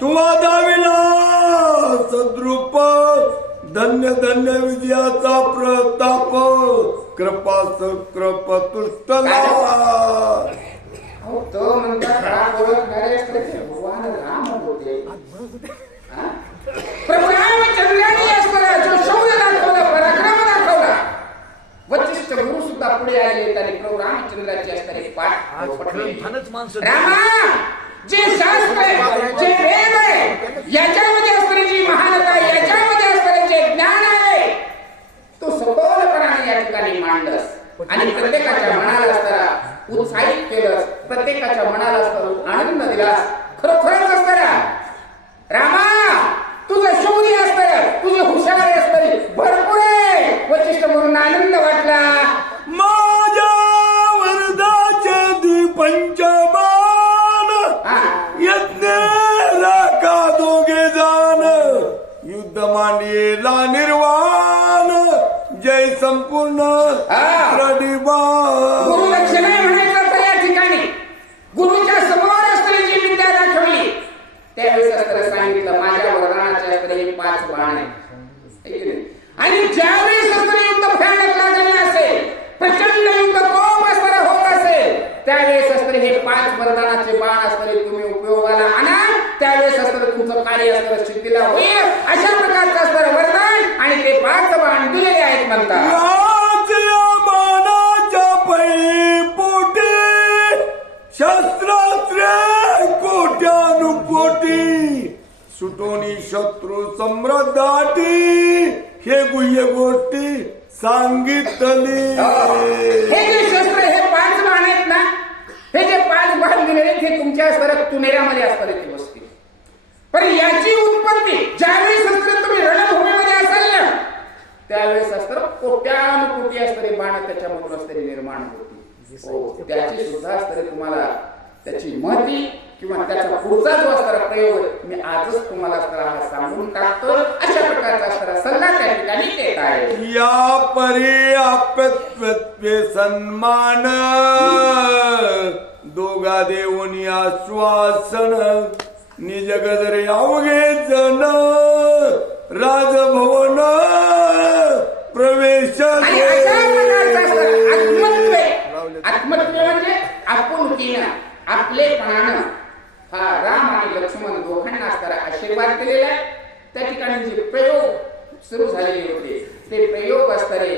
तुवा दाविला सद्रूप धन्य धन्य विजयाचा प्रताप कृपा सकृप तुष्टला. तो म्हणतात राम ओळखणारे भगवान राम होते. प्रभू रामचंद्राने असताना जो शौर्य दाखवला, पराक्रम दाखवला, वचिष्ठ गुरु सुद्धा पुढे आले आणि प्रभू रामचंद्राची असणारे पाठ रामा जे शास्त्र आहे, जे वेद आहे, याच्यामध्ये असणारी जी महानता, याच्यामध्ये असणारे जे ज्ञान आहे, तो सखोलपणाने या ठिकाणी मांडलस आणि प्रत्येकाच्या मनाला असताना उत्साहित केलंस, प्रत्येकाच्या मनाला असताना आनंद दिलास. खरोखरच असताना रामा तुझं शौर्य असतं, तुझी हुशारी असतं, भरपूर आहे. वचिष्ठ गुरूंना आनंद वाटला. माझ्या वरदाचे पंचबाण यज्ञ का दोघे जाण युद्ध मांडीला निर्वाण जैसे संपूर्ण हा. प्रतिभा गुरुलक्ष नाही म्हणायचं तर या ठिकाणी गुरुच्या समोर असताना जी विद्या दाखवली त्यावेळेस असताना सांगितलं माझ्या वरदानाच्या असताना हे 5 बाण आहे है की नाही? आणि ज्यावेळेस असताना युद्ध भयानक लागले असेल प्रचंड युद्ध कोप असताना होत असेल त्यावेळेस असताना हे 5 वरदानाचे बाण असताना तुम्ही उपयोगाला आणा त्यावेळेस असताना तुमचं कार्य असताना सिद्धीला होईल अशा प्रकारचं असताना वरदान आणि ते 5 बाण दिलेले आहेत म्हणतात राजा बाणाच्या पोटी शस्त्रास्त्रे कोट्यानुकोटी सुटोनी शत्रू सम्राटाटी हे गुह्य गोष्टी सांगितली हे जे शस्त्र हे 5 बाण आहेत ना हे जे 5 बाण दिलेले हे तुमच्या सरक तुनेऱ्यामध्ये असतात ते बसतील पण याची उत्पत्ती ज्यावेळेस असतं तुम्ही रणभूमीमध्ये असाल ना त्यावेळेस असतं कोट्यानुकोटी असणारे बाण त्याच्यामधून असणारे निर्माण होती त्याची सुद्धा असणारे तुम्हाला त्याची महती किंवा त्याचा पुढचा जो असणारा प्रयोग मी आजच तुम्हाला असणारा सांगून टाकतो अशा प्रकारचा असणारा सल्ला त्या ठिकाणी देत आहे या परी आपत्वे सन्मान दोघा देऊनी आश्वासन निज गजरे अवघे जन राजभवन प्रवेश आणि अशा प्रकारचा असणारा आत्मत्व म्हणजे आपुलकीनं आपलेपणानं हा राम आणि लक्ष्मण दोघांना असणारा आशीर्वाद दिलेला आहे त्या ठिकाणी जे प्रयोग सुरू झालेले होते ते प्रयोग असणारे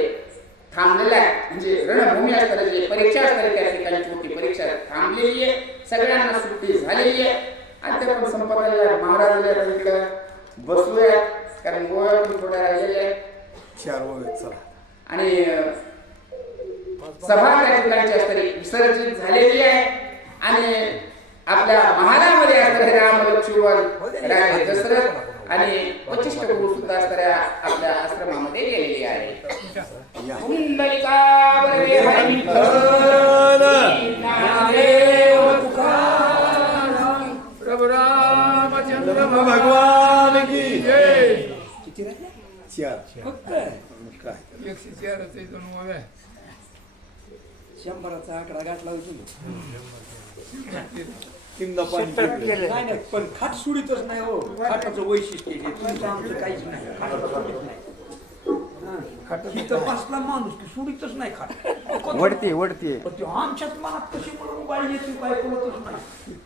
थांबलेला आहे म्हणजे रणभूमी असणारे जे परीक्षा असणारे त्या ठिकाणी छोटी परीक्षा थांबलेली आहे सगळ्यांना सुट्टी झालेली आहे आणि ते पण संपत्तीला महाराजाला इकडं बसूया कारण गोव्यातून थोड्या राहिलेल्या आहेत 4 वय चला आणि सभा त्या ठिकाणची असणारी विसर्जित झालेली आहे आणि आपल्या महालामध्ये असणारे राम लक्ष्मण राय दशरथ आणि वशिष्ठ गुरु सुद्धा असणाऱ्या आपल्या आश्रमामध्ये गेलेले आहे कुंडलिका वरदे हरी विठ्ठल ज्ञानदेव तुकाराम प्रभु रामचंद्र भगवान की जय किती राहिले? 4 काय 104 100चा आकडा गाठला होती किंदा पाणी नाही नाही पण खाट सुडीतच नाही हो खाटाचं वैशिष्ट्य आहे तुमचं आमचं काहीच नाही खाटाचं सुडीत नाही बसला माणूस की सुडीतच नाही खाट वडते पण ते आमच्याच मनात कशी म्हणून बाई येते काय कळतच नाही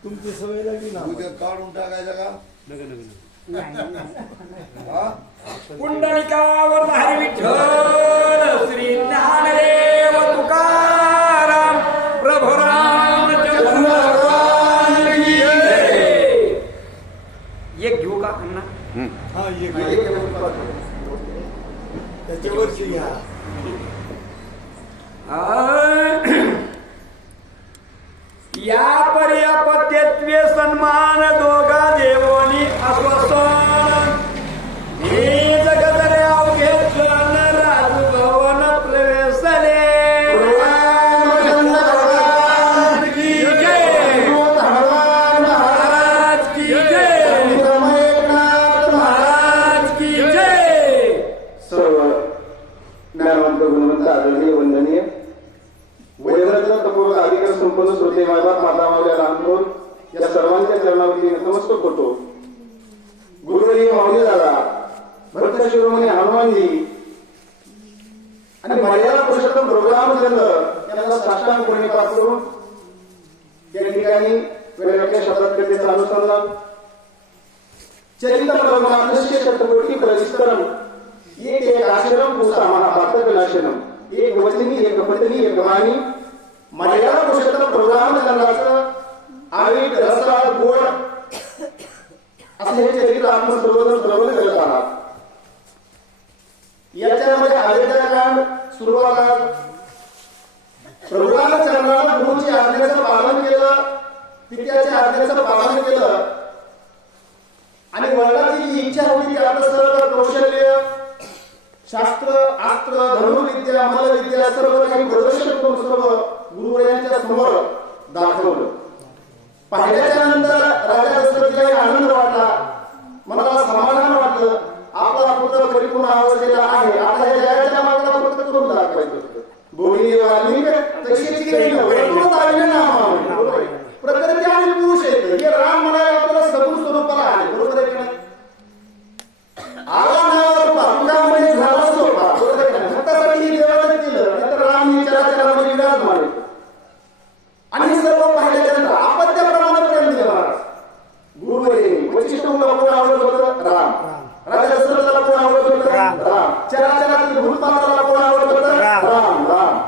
तुमची सवय लागली ना उद्या काढून टाकायचं का पुंडलिकावर हरी विठ्ठल श्री ज्ञानदेव तुकाराम प्रभु रामचंद्र एक घेऊ का अण्णा हा त्याच्यावरची घ्या या पर्यापत्यत्वे सन्मान दोघा देवोनी आश्वासन हे जगदरे अवघे क्षण राजभवन प्रवेशले महाराज की जय महाराज की जय महाराज की जय सर्व ज्ञानवंत गुणवंत आदरणीय वंदनीय वैरत्न तपोवन अधिकार संपन्न श्रोते मायबाप माता मावल्या लहानमोर या सर्वांच्या चरणावरती नतमस्तक होतो. गुरुवर्य माऊली दादा भक्त शिरोमणी हनुमानजी आणि मर्यादा पुरुषोत्तम प्रोग्रामचंद्र यांना साष्टांग प्रणिपात करून या ठिकाणी वेगवेगळ्या शब्दात अनुसंधान चरित परमानस्य शतकोटी परिस्तरम एक आश्रम पुसा महाभारत नाशनम एक वचनी एक पत्नी एक वाणी मर्यादा पुरुषोत्तम प्रोग्राम चंद्राचं आवित रसाळ गोड असे हे चरित्र आपण सर्वजण प्रबोध करत आहात. याच्यामध्ये आयोजकांना सुरुवात प्रोग्राम चंद्राला गुरुची आज्ञेचं पालन केलं पित्याच्या आज्ञेचं पालन केलं आणि वडिलांची जी इच्छा होती की आपलं सर्व कौशल्य शास्त्र अस्त्र धनुर्विद्या मलविद्या सर्व काही प्रदर्शन करून सर्व गुरुवर्यांच्या समोर दाखवलं. पाहिल्याच्या नंतर राजा दशरथला आनंद वाटला मनाला समाधान वाटलं आपला पुत्र परिपूर्ण आवडलेला आहे आता या जगाच्या मार्गाला फक्त करून आवडत होतं? राम. राजा दशरथाला कोण आवडत होतं? राम. चराचरातील भूतमाताला कोण आवडत होतं? राम. राम.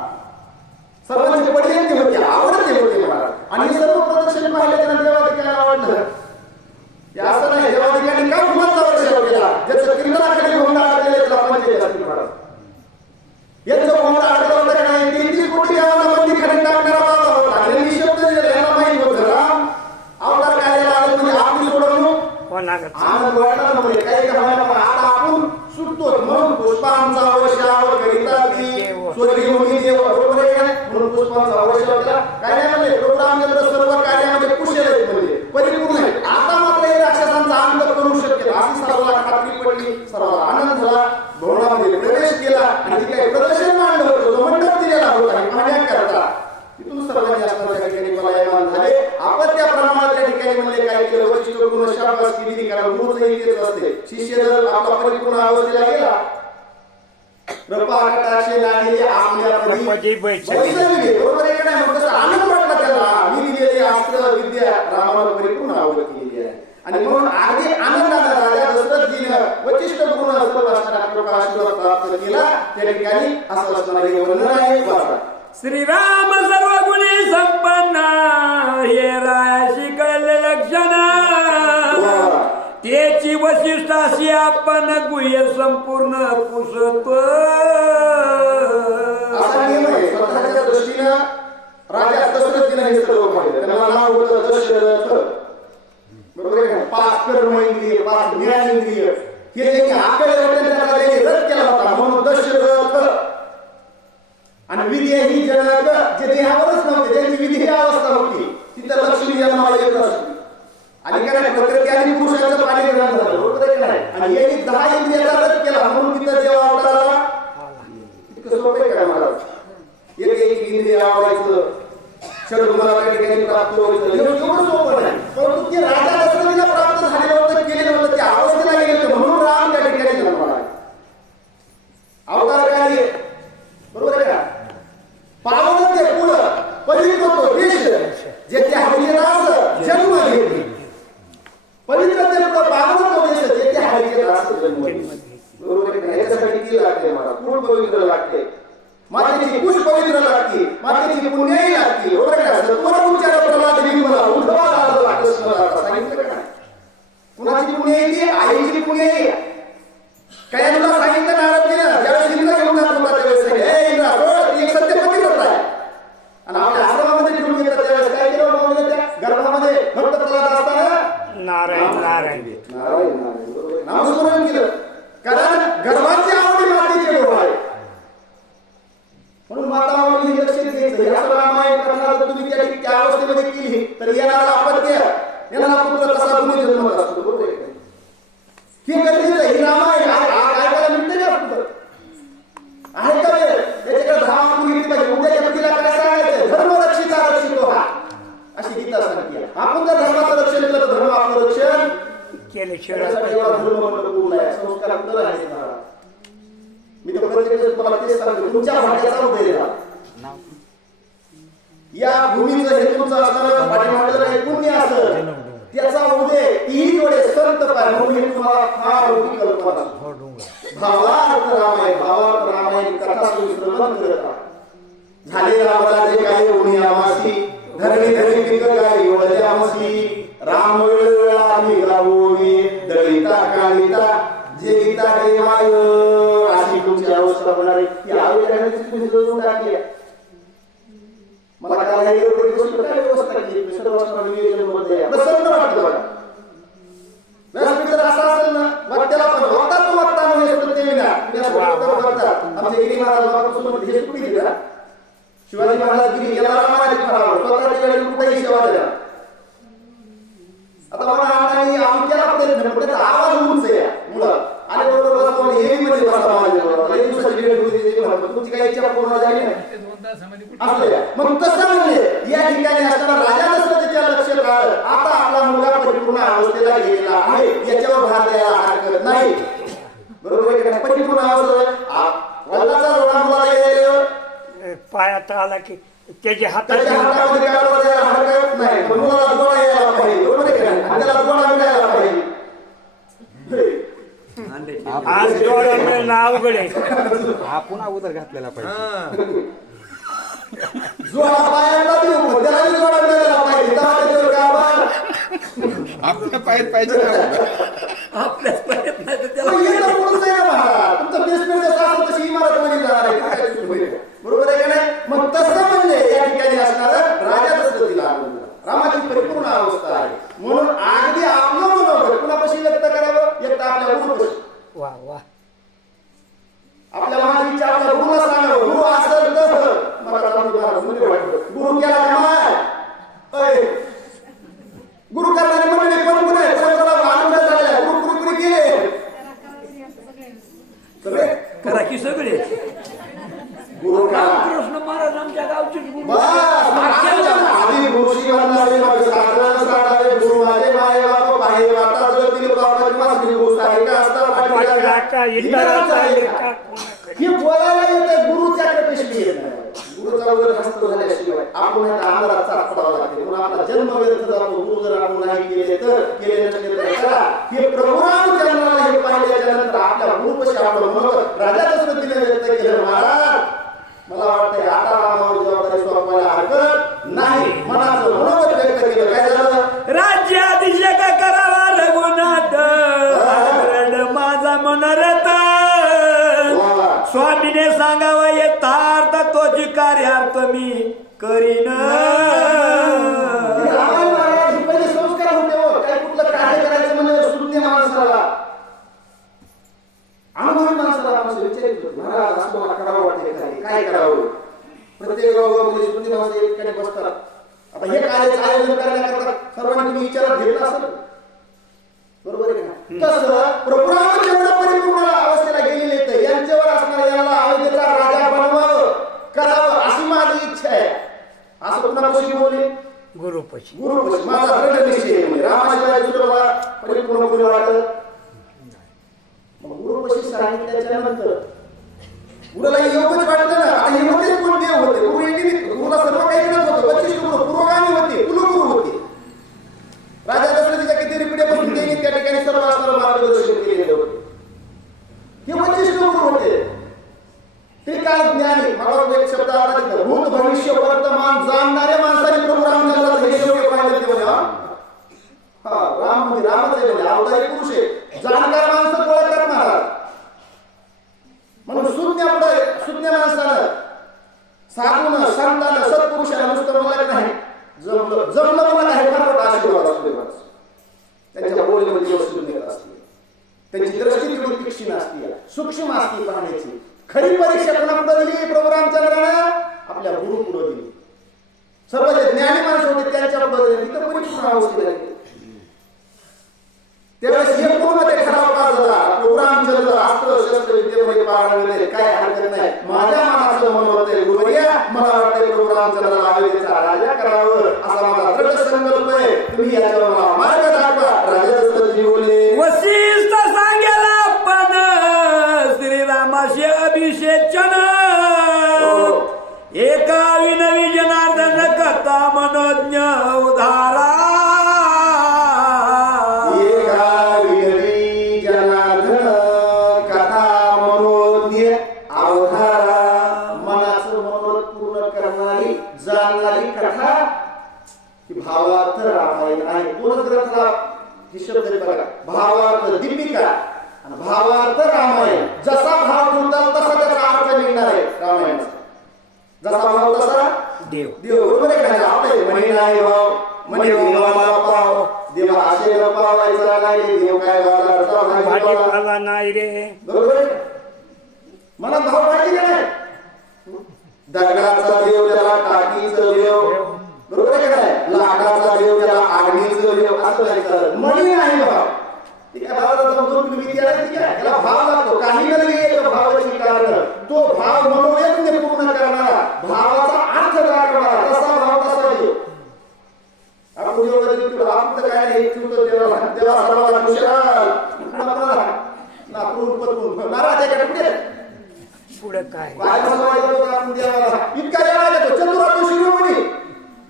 सर्वांचे पडले ते होते, आवडते होते मला. आणि सर्व प्रदर्शन पाहिल्यानंतर देवाधिकाला आवडलं. हे असं नाही, देवाधिकाने काय भूमंतावर सेवा केला, ज्याचं कीर्तनाखाली भूमंड अडकले त्याला पंचायत असतील महाराज. यांचं भूमंड अडकलं होतं का नाही? 33 कोटी गावांना बंदी खाली टाकणारा बाबा होता. यांनी शब्द दिले, यांना माहित होतं राम अवतार कार्याला आलं म्हणजे आपली सोडवणूक आनंद वाटला ना. म्हणजे काही व्हायला पण आता आपण सुटतो म्हणून पुष्पांचा अवश्यावर करिता ती स्वर्गीय मुनी देव, बरोबर आहे का? म्हणून पुष्पांचा अवश्यावर केला. काय नाही म्हणले, रामचंद्र सर्व कार्यामध्ये कुशल आहेत, म्हणजे परिपूर्ण आहे. आता मात्र हे राक्षसांचा अंत करू शकेल अशी सर्वांना खात्री पडली. सर्वांना आनंद झाला. भवनामध्ये प्रवेश केला आणि जे काही प्रदर्शन मांडलं होतं, जो मंडप दिलेला होता पाहण्याकरता, तिथून सर्वांनी असणाऱ्या ठिकाणी पलायमान झाले. आपण त्या प्रमाणात त्या ठिकाणी म्हणले काय केलं, वैशिष्ट्य गुण शाबास केली. कारण गुरुचं इतकेच असते, शिष्य जर आपला परिपूर्ण अवस्थेला गेला, कृपाकटाक्षे लागले आपल्यामध्ये बैसविले, बरोबर आहे का नाही? मग तसं आनंद वाटला त्याला. मी दिलेली आपल्याला विद्या रामाला परिपूर्ण आवडत केलेली आहे. आणि म्हणून अगदी आनंदाने राजा दशरथजीनं वैशिष्ट्य गुण सर्व असणारा कृपा आशीर्वाद प्राप्त केला. त्या ठिकाणी असं असणारे हे वर्णन आहे. बघा, श्रीराम सर्व गुणी संपन्न, हे रायाशी कळले लक्षण, त्याची वैशिष्ट्याशी आपण गुह्य संपूर्ण पुसतो. असा नियम आहे. स्वतःच्या दृष्टीनं राजा दशरथजीनं हे सर्व पाहिलं. त्यांना नाव होतं दशरथ, बरोबर आहे का? 5 कर्मेंद्रिय, 5 ज्ञानेंद्रिय हे त्यांनी आकळे होते, त्याला त्यांनी रद्द केला होता. म्हणून दशरथ. आणि विधी ही जनक जे देहावरच नव्हते, ज्यांची विधी ही अवस्था होती, तिथं लक्ष्मी जन्माला येत असते. आणि काय प्रकृती आणि पुरुषाचं पाणी ग्रहण झालं, बरोबर आहे का नाही? आणि यांनी 10 इंद्रियाचा रद्द केला. म्हणून तिथं जेव्हा अवताराला इतकं सोपं आहे का महाराज? एक इंद्रिय आवडायचं, शरदुनाला ठिकाणी प्राप्त व्हायचं, एवढं सोपं नाही. परंतु ते राजा दशरथीला प्राप्त झालेलं होतं, केलेलं होतं, त्या अवस्थेला गेले होते. म्हणून राम त्या ठिकाणी जन्माला आहे. अवतार कार्य, बरोबर आहे का? पावन ते पुढं पवित्र तो देश जेथे हरिदास जन्म घेतली. पवित्र ते पुढं पावन तो देश जेथे हरिदास जन्म घेतली, बरोबर आहे का? याच्यासाठी किती लागते मला? कुळ पवित्र लागते, मातेची कुश पवित्र लागते, मातेची पुण्याही लागते, बरोबर आहे का? सत्वर उच्चार प्रल्हाद निर्मला उद्धवा लागला कृष्ण सांगितलं का? कुणाची पुणे येते? आईची पुणे येते. काय तुला सांगितलं नारदजीनं ज्यावेळेस इंद्र घेऊन जात होता त्यावेळेस, हे इंद्रा बरोबर एक सत्य पवित्र आहे. आणि आपल्या आश्रमामध्ये घेऊन येतात त्यावेळेस काय केलं बाबा? त्या गर्भामध्ये भक्त प्रल्हाद असताना नारायण नारायण नारायण नारायण नामस्मरण केलं. कारण गर्भाची आवडी मातेची डोळा आहे. म्हणून माता माऊली हे लक्षात घ्यायचं. या रामायण कथा जर तुम्ही त्या अवस्थेमध्ये केली तर येणारा अपत्य, येणारा पुत्र कसा तुम्ही जन्मत असतो, बरोबर आहे? हे गरजेचं आहे. ही रामायण ऐकायला मिळते का पुढं? आहे का वेळ? त्याच्याकडे 10 आपण घेतली पाहिजे. उद्याच्या पिढीला काय सांगायचं? धर्म रक्षिता रक्षितो हा, अशी गीता सांगते. आपण जर धर्माचं रक्षण केलं तर धर्म आपलं रक्षण केल्याशिवाय धर्म बोलला आहे. संस्कार कुठं राहायचे महाराज? मी तर प्रत्येक तुम्हाला तेच सांगतो, तुमच्या भाग्याचा उदय झाला. या भूमीचं हे तुमचं असणारं पाठीमागलं हे पुण्य असं, त्याचा उदय तीही डोळे संत पाय. म्हणून तुम्हाला फार मोठी कल्पना. भावार्थ रामायण, भावार्थ रामायण कथा तुम्ही श्रवण करता. झाले रामाला जे काही उणी आमासी, धरणी धरणी पिक काही वळले आमसी, राम वेळोवेळा आम्ही गावोवी, दळिता काळिता जे गीता रे माय, अशी तुमची अवस्था होणार आहे. ही आवडण्याची तुम्ही जोडून टाकली. मला काय एवढी गोष्ट काय व्यवस्था केली सर्वांना नियोजनमध्ये प्रसन्न वाटलं बघा. व्यासपीठ जर असा असेल ना, वाट्याला पण वक्ता तो वक्ता म्हणजे आमचे गिरी महाराज बापासून हे कुठे दिला? शिवाजी महाराज गिरी याला रामायण करावं, स्वतःच्या वेळी कुठेही सेवा दिला. आता बघा आमच्याला प्रयत्न पण त्याचा आवाज उंच आहे मुळात. आणि बरोबर हेवी मध्ये बसा माझ्या दिवसाची वेळ होती, तुमची काही इच्छा पूर्ण झाली नाही. मग तसं म्हणजे या ठिकाणी असताना राजा दशरथाच्या लक्ष काळ आता आपला मुलगा परिपूर्ण अवस्थेला गेलेला आहे, याच्यावर भार द्यायला हरकत नाही, बरोबर आहे का? परिपूर्ण अवस्था वडिलाचा रोडा मुलाला गेलेलं पायात आला की त्याच्या हातामध्ये हरकत नाही, पण मुलाला जोडा यायला पाहिजे, बरोबर आहे का? त्याला जोडा मिळायला पाहिजे. खांद्याची आज जोडा मिळणं अवघड आहे. आपण अगोदर घातलेला पाहिजे. जो पायाला देऊ त्याला जोडा मिळाला पाहिजे. त्याच्यावर काय आभार? आपल्या पाहिजे पाहिजे आपल्याच प्रयत्नाचं त्याला पण हे तर बोलूच नाही ना महाराज. तुमचं बेसमेंट जसं असेल तशी इमारत बनी जाणार आहे. काय करायचं तुम्ही? बरोबर आहे का नाही? मग तसं म्हणजे या ठिकाणी असणारं राजा तसं तिला रामाची परिपूर्ण अवस्था आहे. म्हणून अगदी आपलं मनोबल कुणापाशी व्यक्त करावं? एक तर आपल्या गुरुपाशी. वा वा. आपल्या मातीच्या आपल्या गुरुला सांगावं. गुरु असेल तर मला म्हणजे वाटतं गुरु केला का माय? गुरु करणारे म्हणजे कोण कोण आहे? आनंद झाला. गुरु गुरुकुरी केले सगळे करा की सगळे गुरु रामकृष्ण महाराज आमच्या गावचे गुरु. बस आधी गुरुशी वंदावे माझे साधना साधावे गुरु माझे माये बाप बाहे माता जळतील बाबा माझी गोष्ट आहे का असता पाठीराचा, इतराचा, एका कोणाकडे. हे बोलायला येते गुरुच्या कृपेशी येत नाही. गुरुचा वगैरे हस्त झाल्याशिवाय आपण आता आंध्रात चाच पडावा लागते. म्हणून आपला जन्म व्यर्थ जातो. गुरु जर आपण नाही केले तर केले नसले तर करा. हे प्रभू रामचंद्राला हे पाहिल्याच्या नंतर आपल्या गुरुपाशी आपलं मनोबल राजा दशरथीने व्यक्त केलं. महाराज मला वाटतंय आता रामावर जबाबदारी सोपवायला हरकत नाही. मनाचं मनोबल व्यक्त केलं. काय झालं? राज्याभिषेक करावा रघुनाथ रड माझा मनोरथ स्वामीने सांगावा यथार्थ तोची कार्यार्थ मी करीन. रामायण महाराज हे पहिले संस्कार होते हो. काय कुठलं कार्य करायचं म्हणजे शून्य माणसाला अनुभवी माणसाला माणसं विचारित होते. महाराज असं मला करावं वाटते काय करावं? प्रत्येक गावामध्ये शून्य माणसं एक ठिकाणी बसतात. आता हे कार्याचं आयोजन करण्याकरता सर्वांनी तुम्ही विचारात घेतला असेल. बरोबर आहे का? तसं प्रभू रामचंद्र परिपूर्ण अवस्थेला गेलेले आहेत. यांच्यावर असणाऱ्या याला अयोध्येचा राजा बनवावं करावं अशी माझी इच्छा आहे. असं कुणापाशी बोलेल? गुरुपाशी. गुरुपाशी माझा दृढ निश्चय आहे. म्हणजे रामाशिवाय दुसरं परिपूर्ण कोणी वाटत. मग गुरुपाशी सांगितल्याच्या नंतर गुरुला योगच वाटलं ना. आता हे होते कोण देव होते? गुरु हे गुरुला सर्व काही करत होतं. 25 गुरु पूर्वगामी होते, कुलगुरु होते. राजा दशरथीच्या किती पिढ्यापासून त्यांनी त्या ठिकाणी सर्व असणारं मार्गदर्शन केलेलं होते. हे 25 गुरु होते. ते काय ज्ञानी मला एक शब्द आता तिथं भूत भविष्य वर्तमान जाणणाऱ्या माणसाने प्रभू रामचंद्राचं हे योग्य पाहिलं ते म्हणे. हा राम म्हणजे रामच आहे म्हणजे अवतारी पुरुष आहे. जाणकार माणसं गोळा करणार. म्हणून शून्य माणसानं साधून संतानं सत्पुरुषानं नुसतं मला नाही जमलं मला हे फार मोठा आशीर्वाद असतो. त्यांच्या बोलण्यामध्ये शून्यता असते. त्यांची दृष्टी तेवढी तीक्ष्ण असते, सूक्ष्म असते पाहण्याची. खरी परीक्षा कोणापुढे दिली? प्रभू रामचंद्रानं आपल्या गुरु पुढे दिली. सर्व जे ज्ञानी माणसं होते त्यांच्या पुढे दिली. तिथं परिपूर्ण अवस्थेला गेले. त्यावेळेस हे पूर्ण ते खराब काळ झाला. प्रभू रामचंद्र अस्त्र शस्त्र विद्येमध्ये पारंगले. काय हरकत नाही. माझ्या मनाचं मन होतंय गुरुवर्या मला वाटतंय प्रभू रामचंद्राला अयोध्येचा राजा करावं असा माझा दृढ संकल्प आहे. तुम्ही याच्यावर मला मार्ग दाखवा. राजा दशरथजी बोलले वसिष्ठ सांगेला आपण श्रीरामाशी अभिषेचन एका विनवी जनार्दन कथा मनोज्ञ उधारा. भावार्थ रामायण आहे. दोनच ग्रंथाला हे शब्द बघा. भावार्थ दीपिका आणि भावार्थ रामायण. जसा भाव ठेवतात तसा त्याचा अर्थ निघणार आहे रामायणाचा. जसा भाव तसा देव. देव. बरोबर आहे का? आपले म्हणे नाही भाव म्हणे देवाला पाव. देवा आशेला पावायचा नाही. देव काय भाजीपाला नाही रे. बरोबर आहे. मला भाव पाहिजे नाही. दगडाचा देव त्याला टाकीचं देव. बरोबर आहे का नाही? लाकडाचा देव त्याला आग्नीचं देव. असं नाही करत. मणी नाही भाव. ठीक आहे. भावाला समजून तुम्ही त्याला ठीक आहे. त्याला भाव लागतो. काही नाही एक भावाची कारण तो भाव मनोव्यक्त पूर्ण करणारा भावाचा अर्थ दाखवणारा तसा भाव तसा देव. आपण एवढं आपण काय नाही देवा सर्वाला खुशाल नाराज पुढे पुढे काय काय आपण देवाला इतका देवा देतो. चतुरात्म शिरोमणी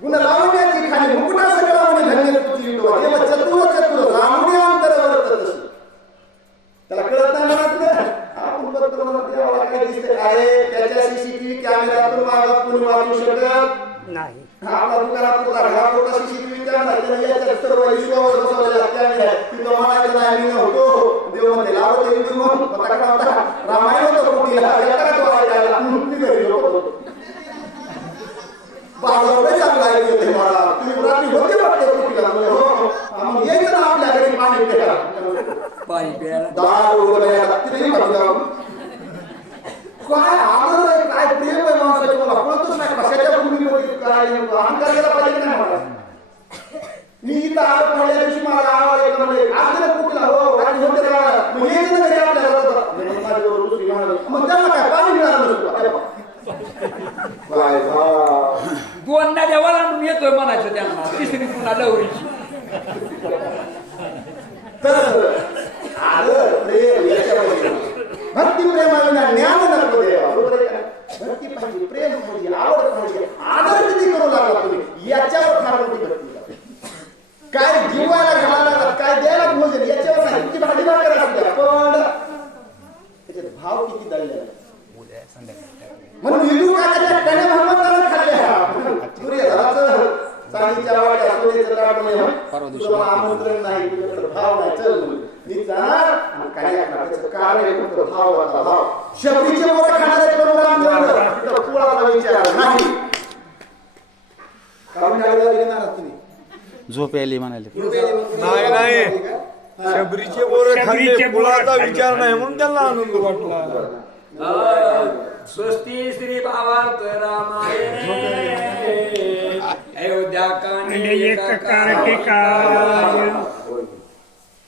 गुण लावण्याची खाली मुकुटा सगळा म्हणे धन्य तुझी देव चतुर चतुर लावण्या अंतर वर्तत. त्याला कळत नाही म्हणते लावत येईल तुम्ही पताका होता रामायण होतं कुठीला एका तो ऐकायला मी घरी लोक होतो बाळाला चांगला ऐकलं मला तुम्ही रात्री होते वाटते कुठीला हो मग येईल ना आपल्या घरी पाणी प्यायला पाणी प्यायला दार उघडायला तिथे काय आनंद आहे काय प्रेम आहे माणसाचं मला कळतच नाही कशाच्या भूमीमध्ये काय अहंकार केला पाहिजे नाही मला मी इथं आलो पहिल्या दिवशी मला आवाज येतो म्हणजे आज जर कुठला हो आणि होते मग येईल ना घरी आपल्याला मग त्यांना काय पाणी मिळालं नसतं काय दोनदा देवाला येतोय म्हणायचं त्यांना तिसरी पुन्हा लवरीची तर आदर प्रेम याच्यामध्ये भक्ती प्रेमाविना ज्ञान नको देवा बरोबर आहे का भक्ती पाहिजे प्रेम पाहिजे आवड पाहिजे आदर किती करू लागला तुम्ही याच्यावर फार मोठी भक्ती काय जीवाला घालायला लागला काय द्यायला भोजन याच्यावर नाही तुमची भाजी भाकर असू द्या पण त्याच्यात भाव किती दळलेला म्हणून हिंदू काकाच्या त्याने भगवंताला खाल्ल्या सूर्यधराचं चांदीच्या वाट्या सोन्याचं लाडू नाही तुला आमंत्रण नाही तुझ्याकडे भाव नाही चल मी जाणार आणि काय त्याचं कार्य करतो भावाचा भाव शबरीचे मोर खाणारे प्रोग्राम ठेवलं कुळाला विचार नाही कारण काय घेणार तुम्ही झोप यायली म्हणाले नाही नाही शबरीचे बोर खाल्ले कुळाचा विचार नाही म्हणून त्यांना आनंद वाटला स्वस्ती श्री भावार्थ रामाय अयोध्या म्हणजे एक कार कांडी टीका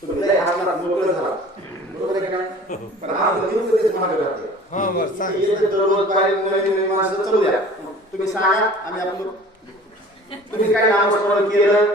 तुम्ही लय हातात मोकळं झाला बरोबर आहे का पण आज दिवस मागे राहते हा बरं सांग येते दररोज बाहेर नवीन माणसं चलू द्या तुम्ही सांगा आम्ही आपलं तुम्ही काय नामस्मरण केलं